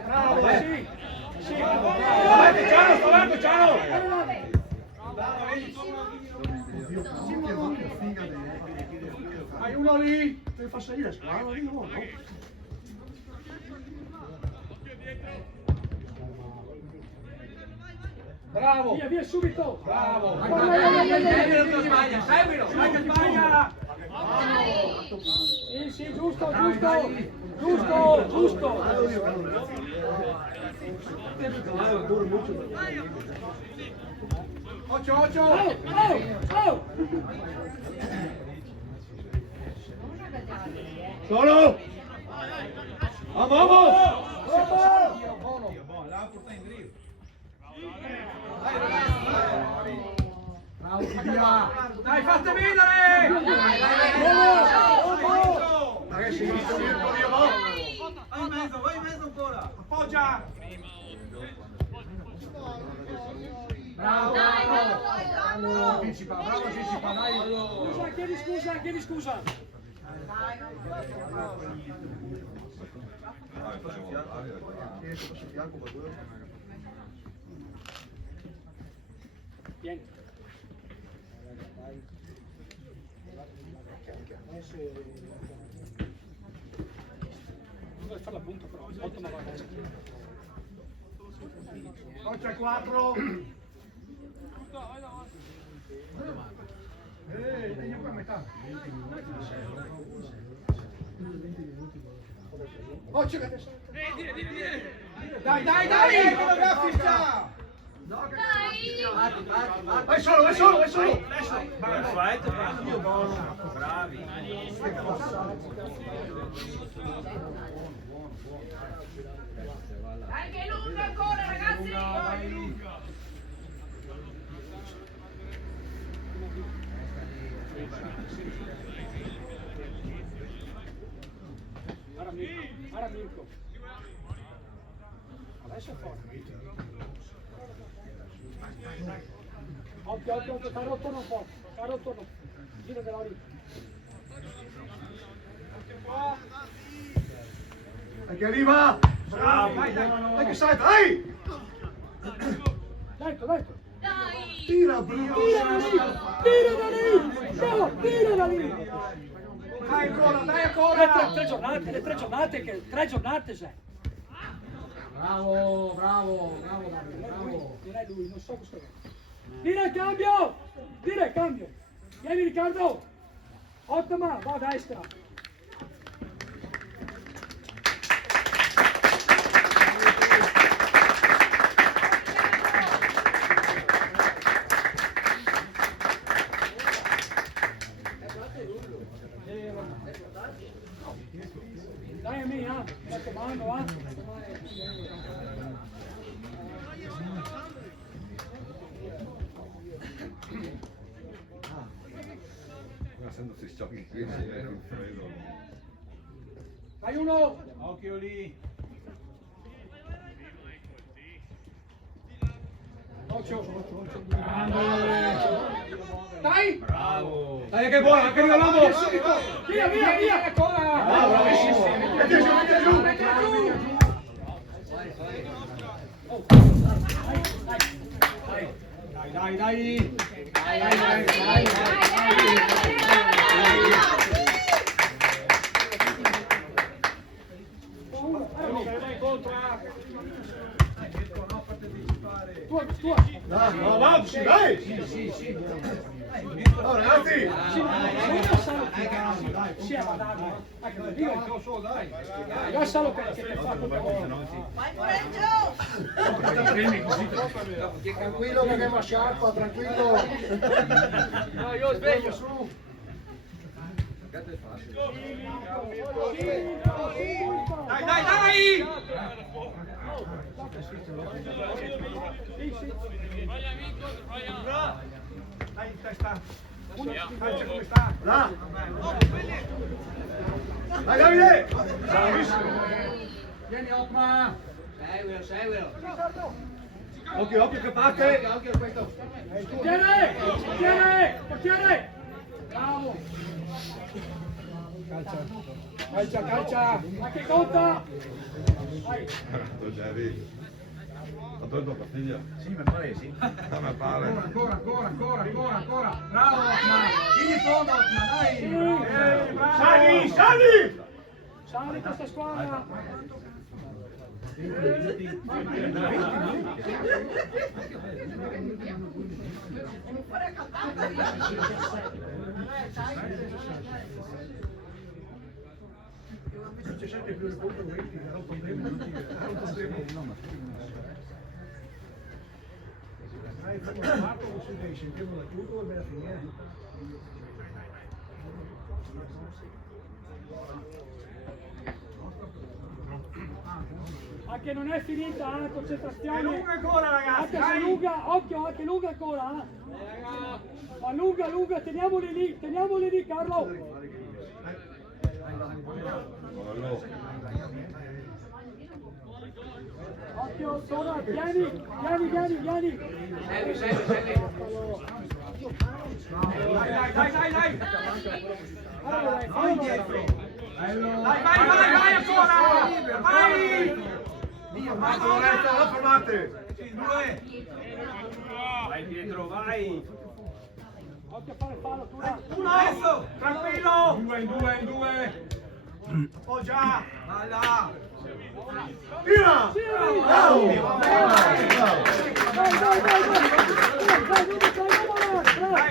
Bravo, sì. Ciano! Hai uno lì! Per far salire la squadra lì, no? Bravo. Via subito. Bravo. Seguilo. Sbaglia. Sì, giusto. Occhio. Oh. Solo! Vamos! Dai, fate vedere! Ragazzi, vai in mezzo ancora! Appoggia! Bravo! Anticipa, dai! Chiedi scusa. Vieni. Devo fare la punta però, ma va bene. Occhio a 4! Io qua a metà! Occhio che adesso! Dai! Che doveva fischiare! Vai solo! Perfetto, bravi! Dai che è lunga ancora, ragazzi! Guarda Mirko. Adesso è forte. Occhio, sta rotto un po'. Gira della lì. Dai che arriva! Bravo! Dai che salta, dai! Dai! Tira, Bruno! Tira da lì! Dai ancora! Le tre giornate sei. Bravo, bravo, bravo Davide, bravo. Non è lui, non so questo. Dire cambio! Dire cambio! Vieni Riccardo! Ottima, va a destra! Dai a me, mi raccomando, Essendo si giochi qui, non è più freddo. Dai uno! Occhio lì. Dai! Bravo. Dai che buona, anche Ronaldo. Via, via, via! Ancora! Bravissimo. Mettete giù, mettete giù. Dai, dai. Tua! No, vamos, dai. Oh, ragazzi. Sì, ma dai, lascialo che fa come vuole. Tranquillo che è una sciarpa, tranquillo. No, io sveglio su. Dai, dai, dai! Dai in testa. Calcia come sta. Là. Dai Davide. Vieni Otma. Occhio, occhio che parte. Portiere! Portiere! Portiere! Bravo! Calcia, calcia. Ma che conta? Vai! Lo già vedi. Ma tu non figlia? Sì, mi pare sì. Mi pare. Ancora. Bravo Otma. Vieni in fondo Otma, dai. Sali, sali. Sali questa squadra! Non c'è sempre più il punto 20, era un problema, non era un problema. Dai, facciamo un quarto, così sentiamo da tutto e bella finire. Anche non è finita, concentrazione! È lunga ancora ragazzi, Anche se dai. lunga, occhio, anche lunga ancora! Ma lunga, teniamoli lì, Carlo! Allora. Occhio, Sora, vieni! Dai, Allora, indietro. Vai ancora. Vai. Ma non fermate. Due. Vai Pietro, vai. occhio a fare fallo, Tura! Uno adesso, tranquillo. In due. Oh già. Vai là. Tira! Sì! Bravo!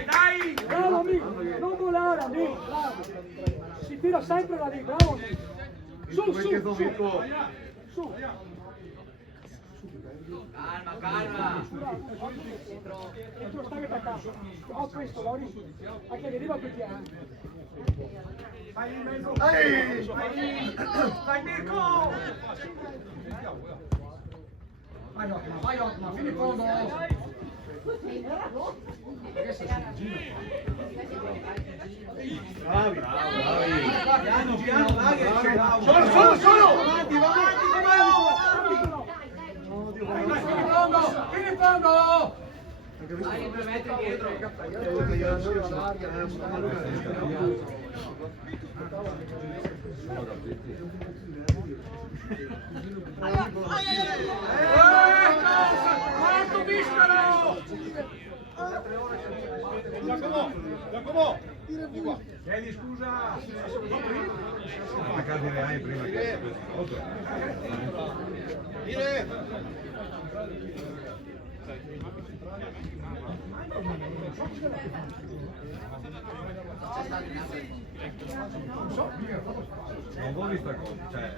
Dai, bravo amico, non volare amico, bravo. Si tira sempre da lì, bravo amico. Su. Calma. Dentro stai attaccato. Ho questo, Lauri. Anche che arriva qui, Vai in mezzo. Ehi! Vai Mirko. Vai Otma, fino in fondo. Bravi! Piano, vai. Solo! Avanti, fino in fondo. Vai 2 metri dietro. Quanto biscaro! Giacomo! Chiedi scusa. Ma cadirei prima che queste cose. Non vuoi sta cosa, cioè,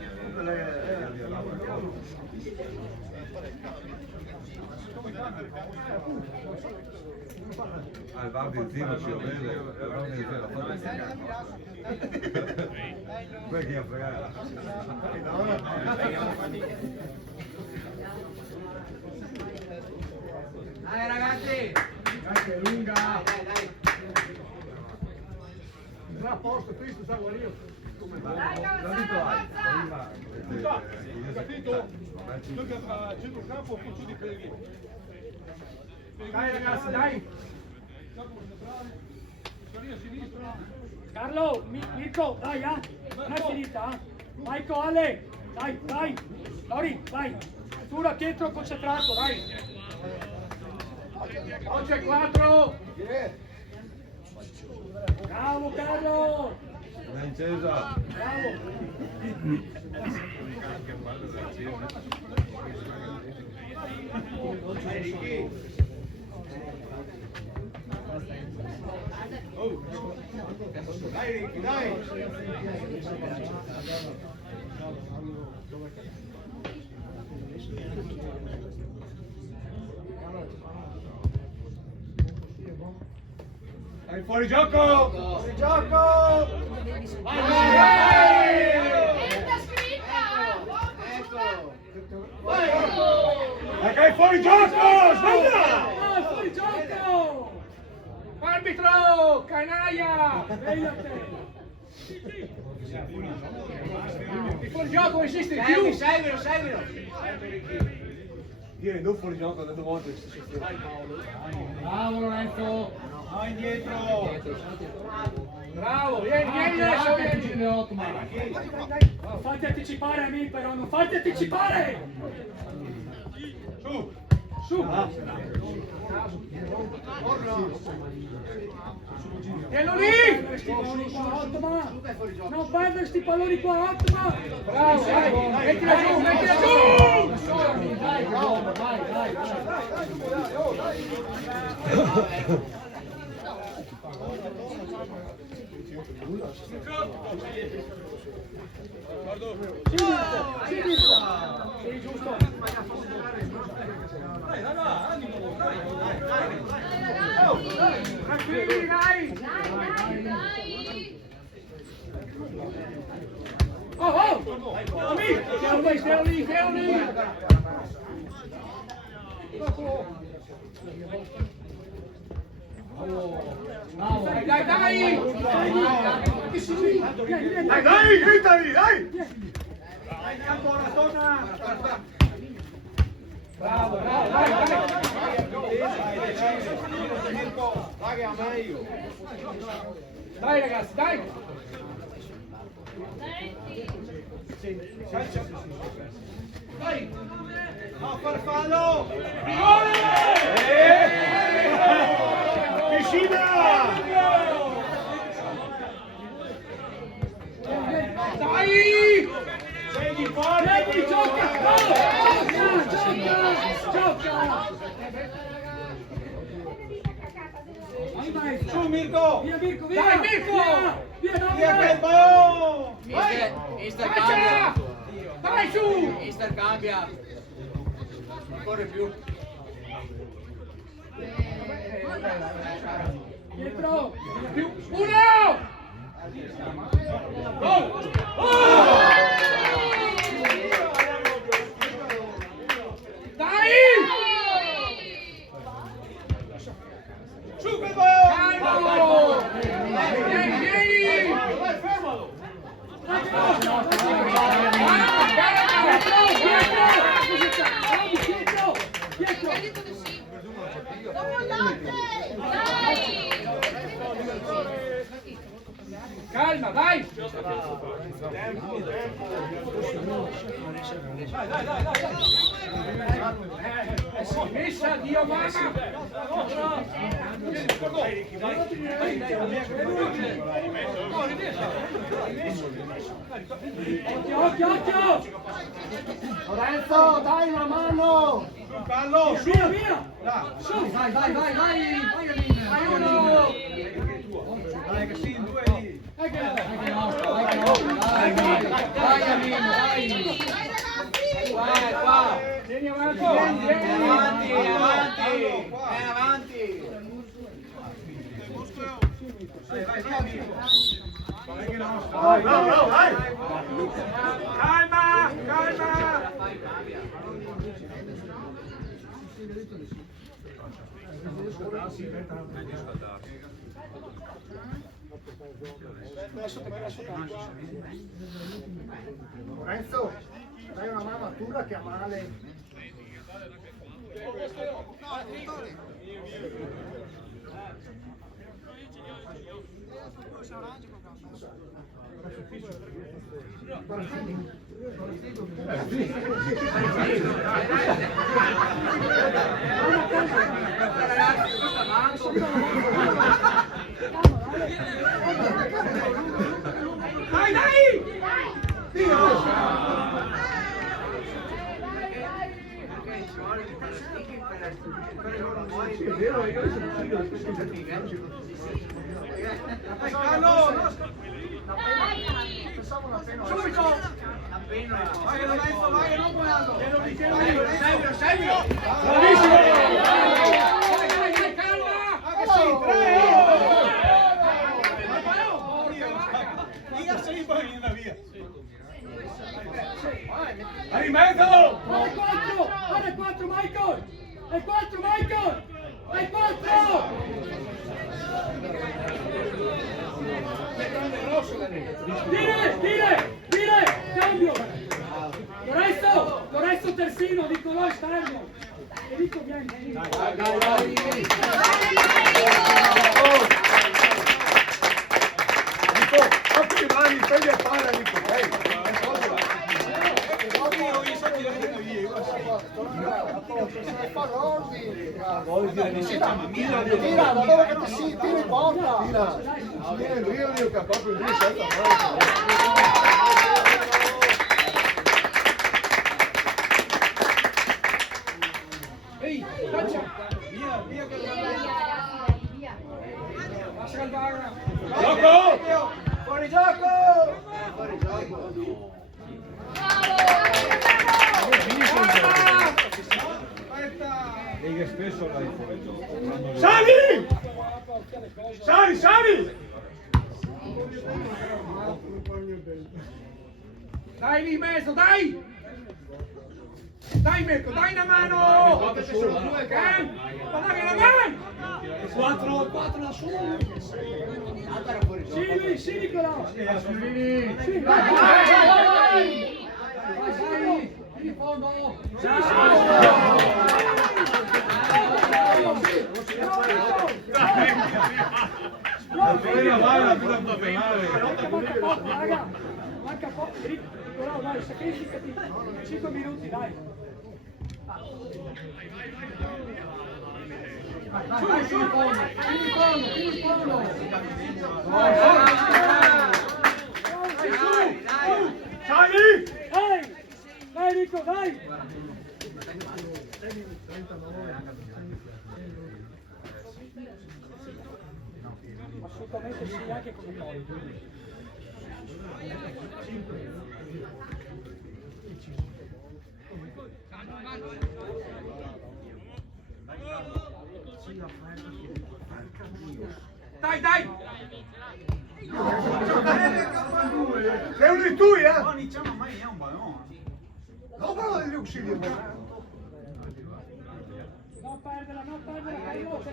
al bar di zio ci lo vede, al bar di zio la foto si cazzo. Poi chi ha fregato? Dai ragazzi! Anche è lunga. Dai! Non a posto, Cristo sa io. Capito? Gioca a centrocampo funzione di Pellegrini. Dai ragazzi, dai! Scalia a sinistra. Carlo, Mirko, dai, non è finita, Maiko, Ale, dai, Lori, vai, Tura dietro concentrato, dai. Oggi è 4. Bravo Carlo, Francesa! bravo. Dai Ricky, dai! Dai, fuori gioco! Fuori gioco! Dai, fuori gioco! Sveglia! Dai, fuori gioco! Arbitro! Canaia! Svegliate! Il fuori gioco esiste in più! Seguilo! Io non fuori gioco da 2 volte. Bravo Lorenzo! Vai indietro! Bravo! Vieni adesso! Vieni! Non fate anticipare a me però, non fate anticipare! Su! Su! Tienilo lì! Questi palloni qua, Ottma! Non perdere questi palloni qua, Ottma! Bravo, dai! Mettila giù, mettila giù! Dai, bravo, vai! Sì, giusto! Tranquilli, dai! Oh! Amici! Stiamo lì! Dai! Dai, Dai, gritali, dai! Dai, campo alla zona! Bravo, dai! Dai, a meglio! Dai ragazzi, dai! Dai! A farfallo! Piscina! Dai! Segni fuori! gioca! Vai, Su Mirko! Via Mirko, via! Dai, Mirko! Via che bo! Mister Faccia! cambia! Dai su! Mister cambia! Non corre più! Dietro! Più! Uno! Gol! Dai! Su che bo! Calmo! Vieni! Dai, fermalo! Calma, dai! Messa, Dio mamma! Occhio, occhio! Lorenzo, dai una mano! Fallo, su! Via, via! Su, vai, vai, vai, vai! Vai, Vai uno! Dai che sì, in due lì! Vai che nostro, vai che nostro, vai Amin, vai! Qua! Vieni avanti, vieni! Avanti, avanti! Avanti! Vai, vai, vai! Vai che nostro! Vai, Bravo, vai! Calma, calma! Lorenzo, dai una mano a Tura che ha male. Dai, dai! Subito! Vai che Lorenzo, vai che non guardo! Seguilo! Bravissimo! Vai, calma! Anche sì, 3! Io sei poi via! Vai in mezzo! Vai 4! Vai 4 Michael! Vai 4 Michael! Vai 4! Dire! Cambio! Lorenzo terzino, Nicolò esterno! E Nico vieni! Occhi le mani, prendi a palla, Nico. Tira, da dove che ti si, tira in porta. Tira il rio, che proprio lì, senza Ehi, caccia! Via che Lascia il bar! Gioco! Fuori gioco! E che spesso dai fuori gioco. Sali! Sali, sali! Dai lì in mezzo, dai! Dai Mirko, dai una mano! Ma dai una mano! 4 da solo! Sì, Nicolò! Sì, vai! In fondo! Sì! Vai la fila professionale. Manca poco, raga! Manca poco! Nicolò, dai, sacrificati! 5 minuti, dai! Vai, su in fondo! In fondo! Sali! Dai! Dai Nico, dai! Assolutamente sì, anche come noi. Dai, dai! Sei uno di tu, eh? Non diciamo mai è un ballone. No, però devi uscire. Non perderla, Carlo.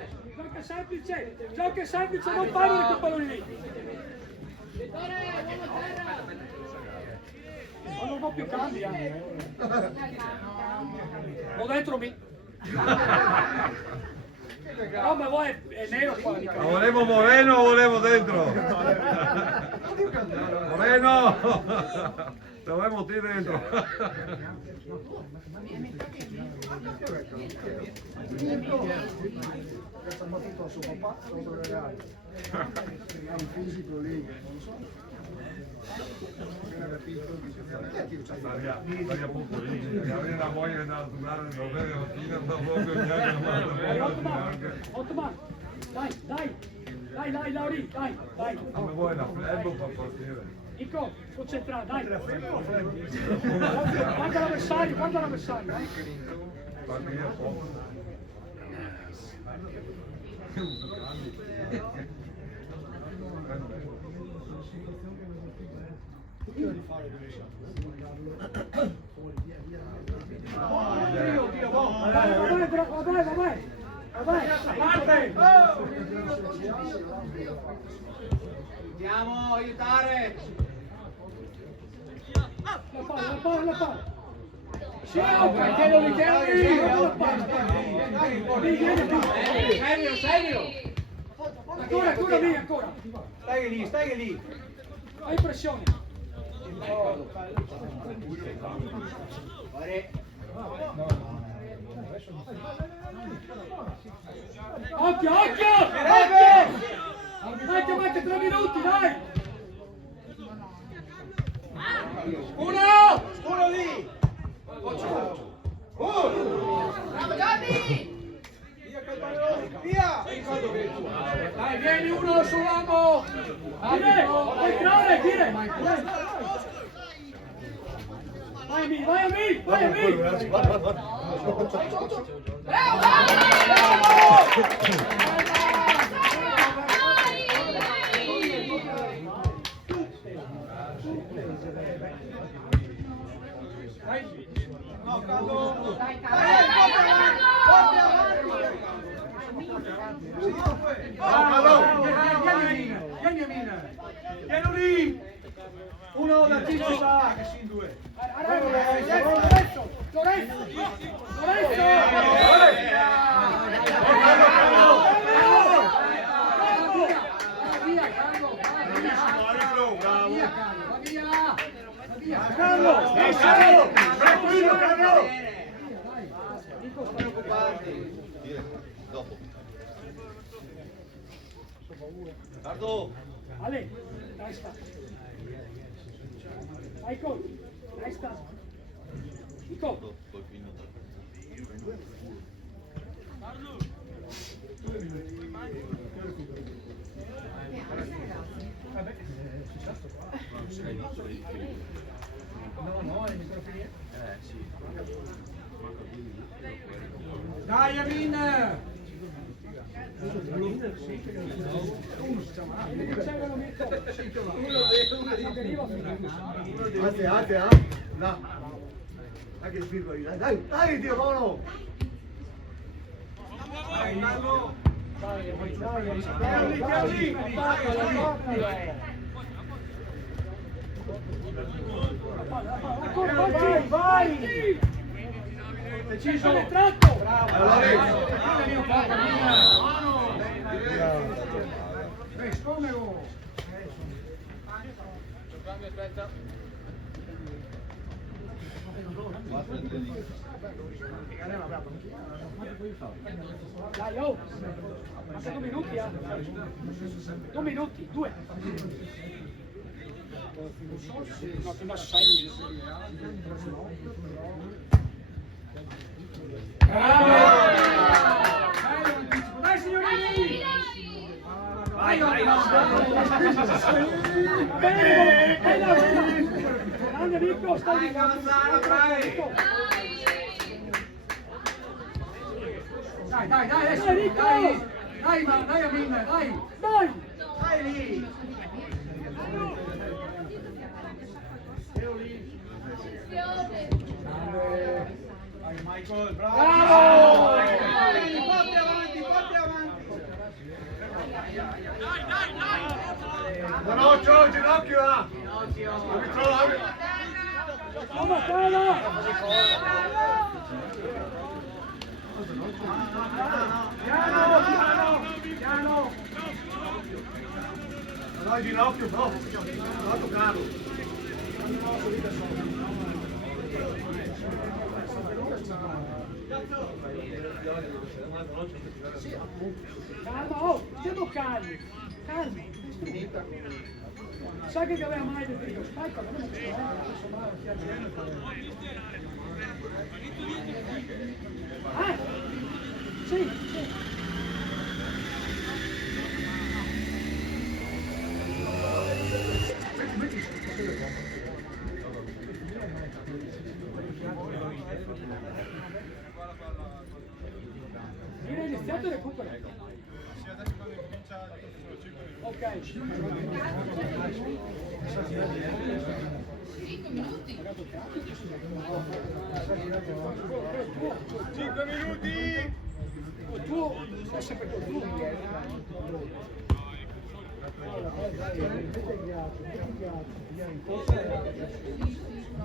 Gioca semplice, non perdere quei palloni lì. Ma non ho più cambi, Ho dentro mi. No, ma voi è nero qua. Ma volevo Moreno o volevo dentro? Moreno! Dovevamo ti dentro. Questa battuta a suo papà, sotto le reali. È un fisico lì, non so. Daria poco lì, avere la voglia di andare a bere mattina, non proprio neanche. Ottomar, dai, Lauri, dai. Come vuoi la flebo per partire? Nico, concentrato, dai. Guarda l'avversario, dai. Partire poco. Vabbè. Andiamo, aiutare! La palla. Serio! Ancora lì. Stai lì! Hai pressione. Occhio! Mette 3 minuti, dai! Uno lì! Bravo Gianni! Via! Dai, vieni uno sull'amo! Tira! Vai a me! Guarda. Vieni lì! Uno da Tizio sa che si in due. Lorenzo! Tranquillo, Carlo! Carlo! Ale, dai sta. Michael, dai sta. Nico. Dai, Amin! Anzi, là. Dai che spirito lì, dai, Dio buono! Dai, Carlo! Ancora, vai! Deciso! Tratto! Scomodo! Dai, oh! Manca 2 minuti, 2 minuti, 2! No, ti lascio 6. Dai, signorini! Vai! Grande Nico, stai di Dai, adesso! Dai, Amin, dai! Dai lì! Dai, Michael, bravo! Porti avanti! Ginocchio, ginocchio! Piano! Dai, ginocchio, no! Non toccarlo! Calma, oh, siamo calmi. Calmi. Sai che aveva mai detto io? Aspetta, ma non è sì, sì. Viene iniziato e recupera. Ok. 5 minuti! Tu sei sempre col tuo.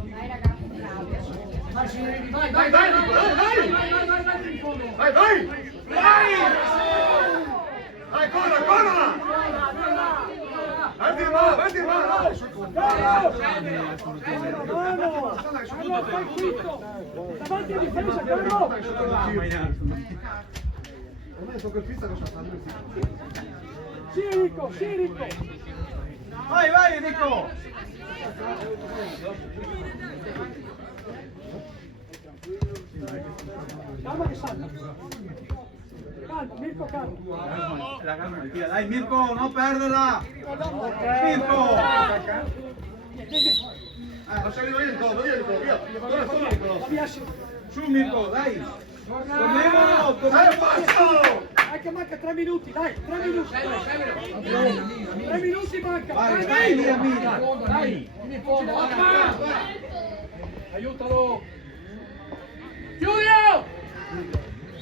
Dai ragazzi, bravi. Vai signori, vai, Vai, vai, vai, vai, vai, vai in fondo. Vai, vai! Vai! Vai, corra, corra! Avanti, va, avanti, va! Davanti alla difesa, Carlo! Ormai sono colpista cosa fanno il Sì, Enrico, sì, Enrico! Vai, vai Enrico! Calma che salta! Calma, Mirko, calma! La calma, tira, dai Mirko, non perderla! Mirko! Lascia arrivare il gol, via il gol, via! Dove sono il gol? Su Mirko, dai! Torniamo! Dai, passo! Anche manca 3 minuti, dai, 3 minuti! 3 minuti manca! Vai, vai, via, via! Dai, in fondo, aiutalo. Giulio!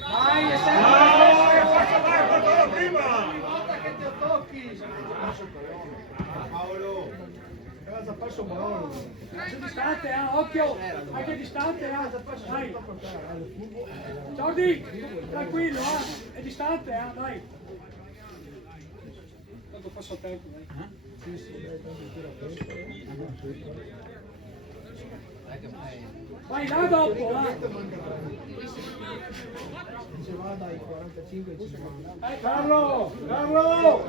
Vai, e Vai, prima! che ti tocchi. Paolo! Cosa passo Paolo? Sei distante, occhio! Anche distante, dai! Jordi, tranquillo, è distante, dai! Tanto passo a tempo, dai! Vai là dopo, Carlo! Carlo!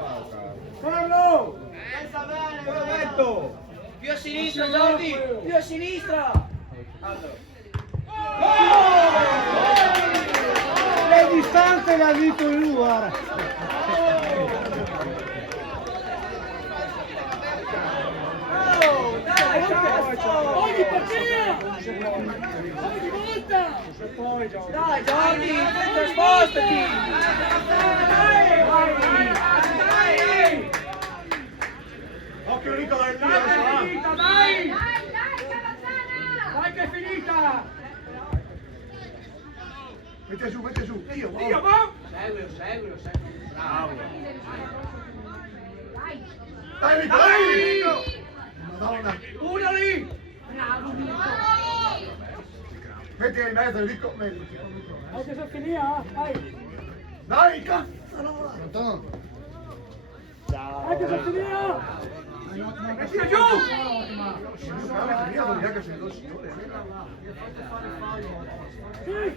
Carlo! Pensa bene, Roberto! più a sinistra Jordi, più a sinistra. Le distanze le ha vinto lui, guarda! Ogni partita! Ogni volta! Dai Jordi, spostati. Occhio Enrico, dai, Dai che è via! finita, dai! Dai, Calazzana! Dai che è finita! Metti giù, io! Dio, va! Seguilo. Bravo! Dai! Dai, Enrico, dai! Madonna! Uno lì! Bravo, Mirko! Metti in mezzo, Enrico, metti. Anche se finita, dai! Dai, cazzo! Pronto? Anche se finita! Mettila giù! Io non neanche se ne do il signore. Sì!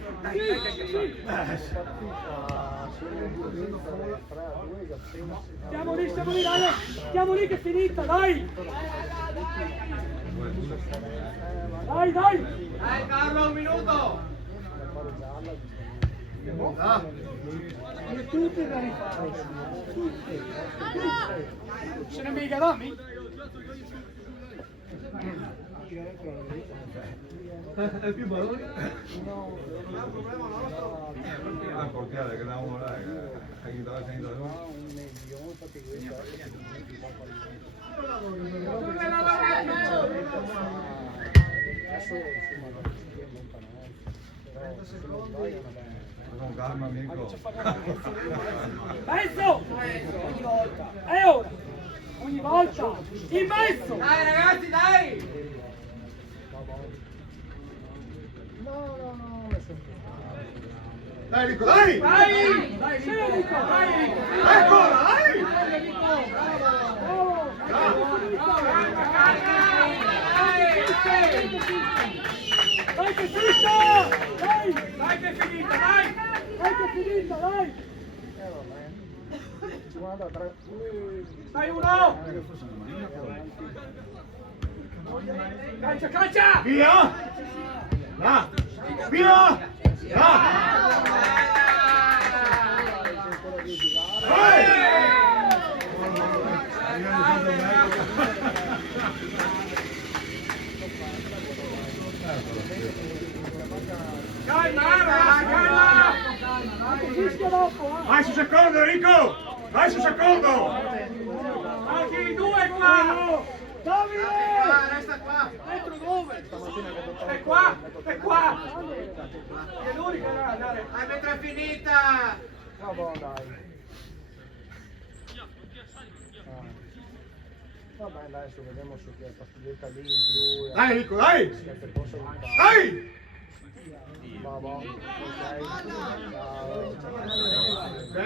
Stiamo lì, dai! Stiamo lì che è finita, dai! Dai! Dai Carlo, un minuto. Ah, Tutte da rifare! Tutte! Se ne mica dammi? È più bello? Il portiere che da uno là, aiutava sempre noi. Con calma amico. Mezzo! Ogni volta! E ora! Ogni volta! In mezzo! Dai ragazzi, dai. dai Enrico, dai! Dai! Dai, sì, Enrico! Dai, Enrico! Dai, ancora, dai! Dai, Enrico! Bravo! Dai che finisce! Dai! Dai che è finita! Dai! Dai finita, dai! Dai uno! Calcia, calcia! Via! Là! Via! Là! Calma, calma! Fischia dopo, Vai sul secondo, Enrico! Vai sul secondo! Anche due qua! Davide! Resta qua. Dentro dove? È qua! È qua! È l'unica da andare. Arbitra è finita. Vabbè, dai. Vabbè, adesso vediamo su che partita lì in più. Dai Enrico, dai! Che posso aiutare. Dai! Vabbè, ok. Ciao. Ok.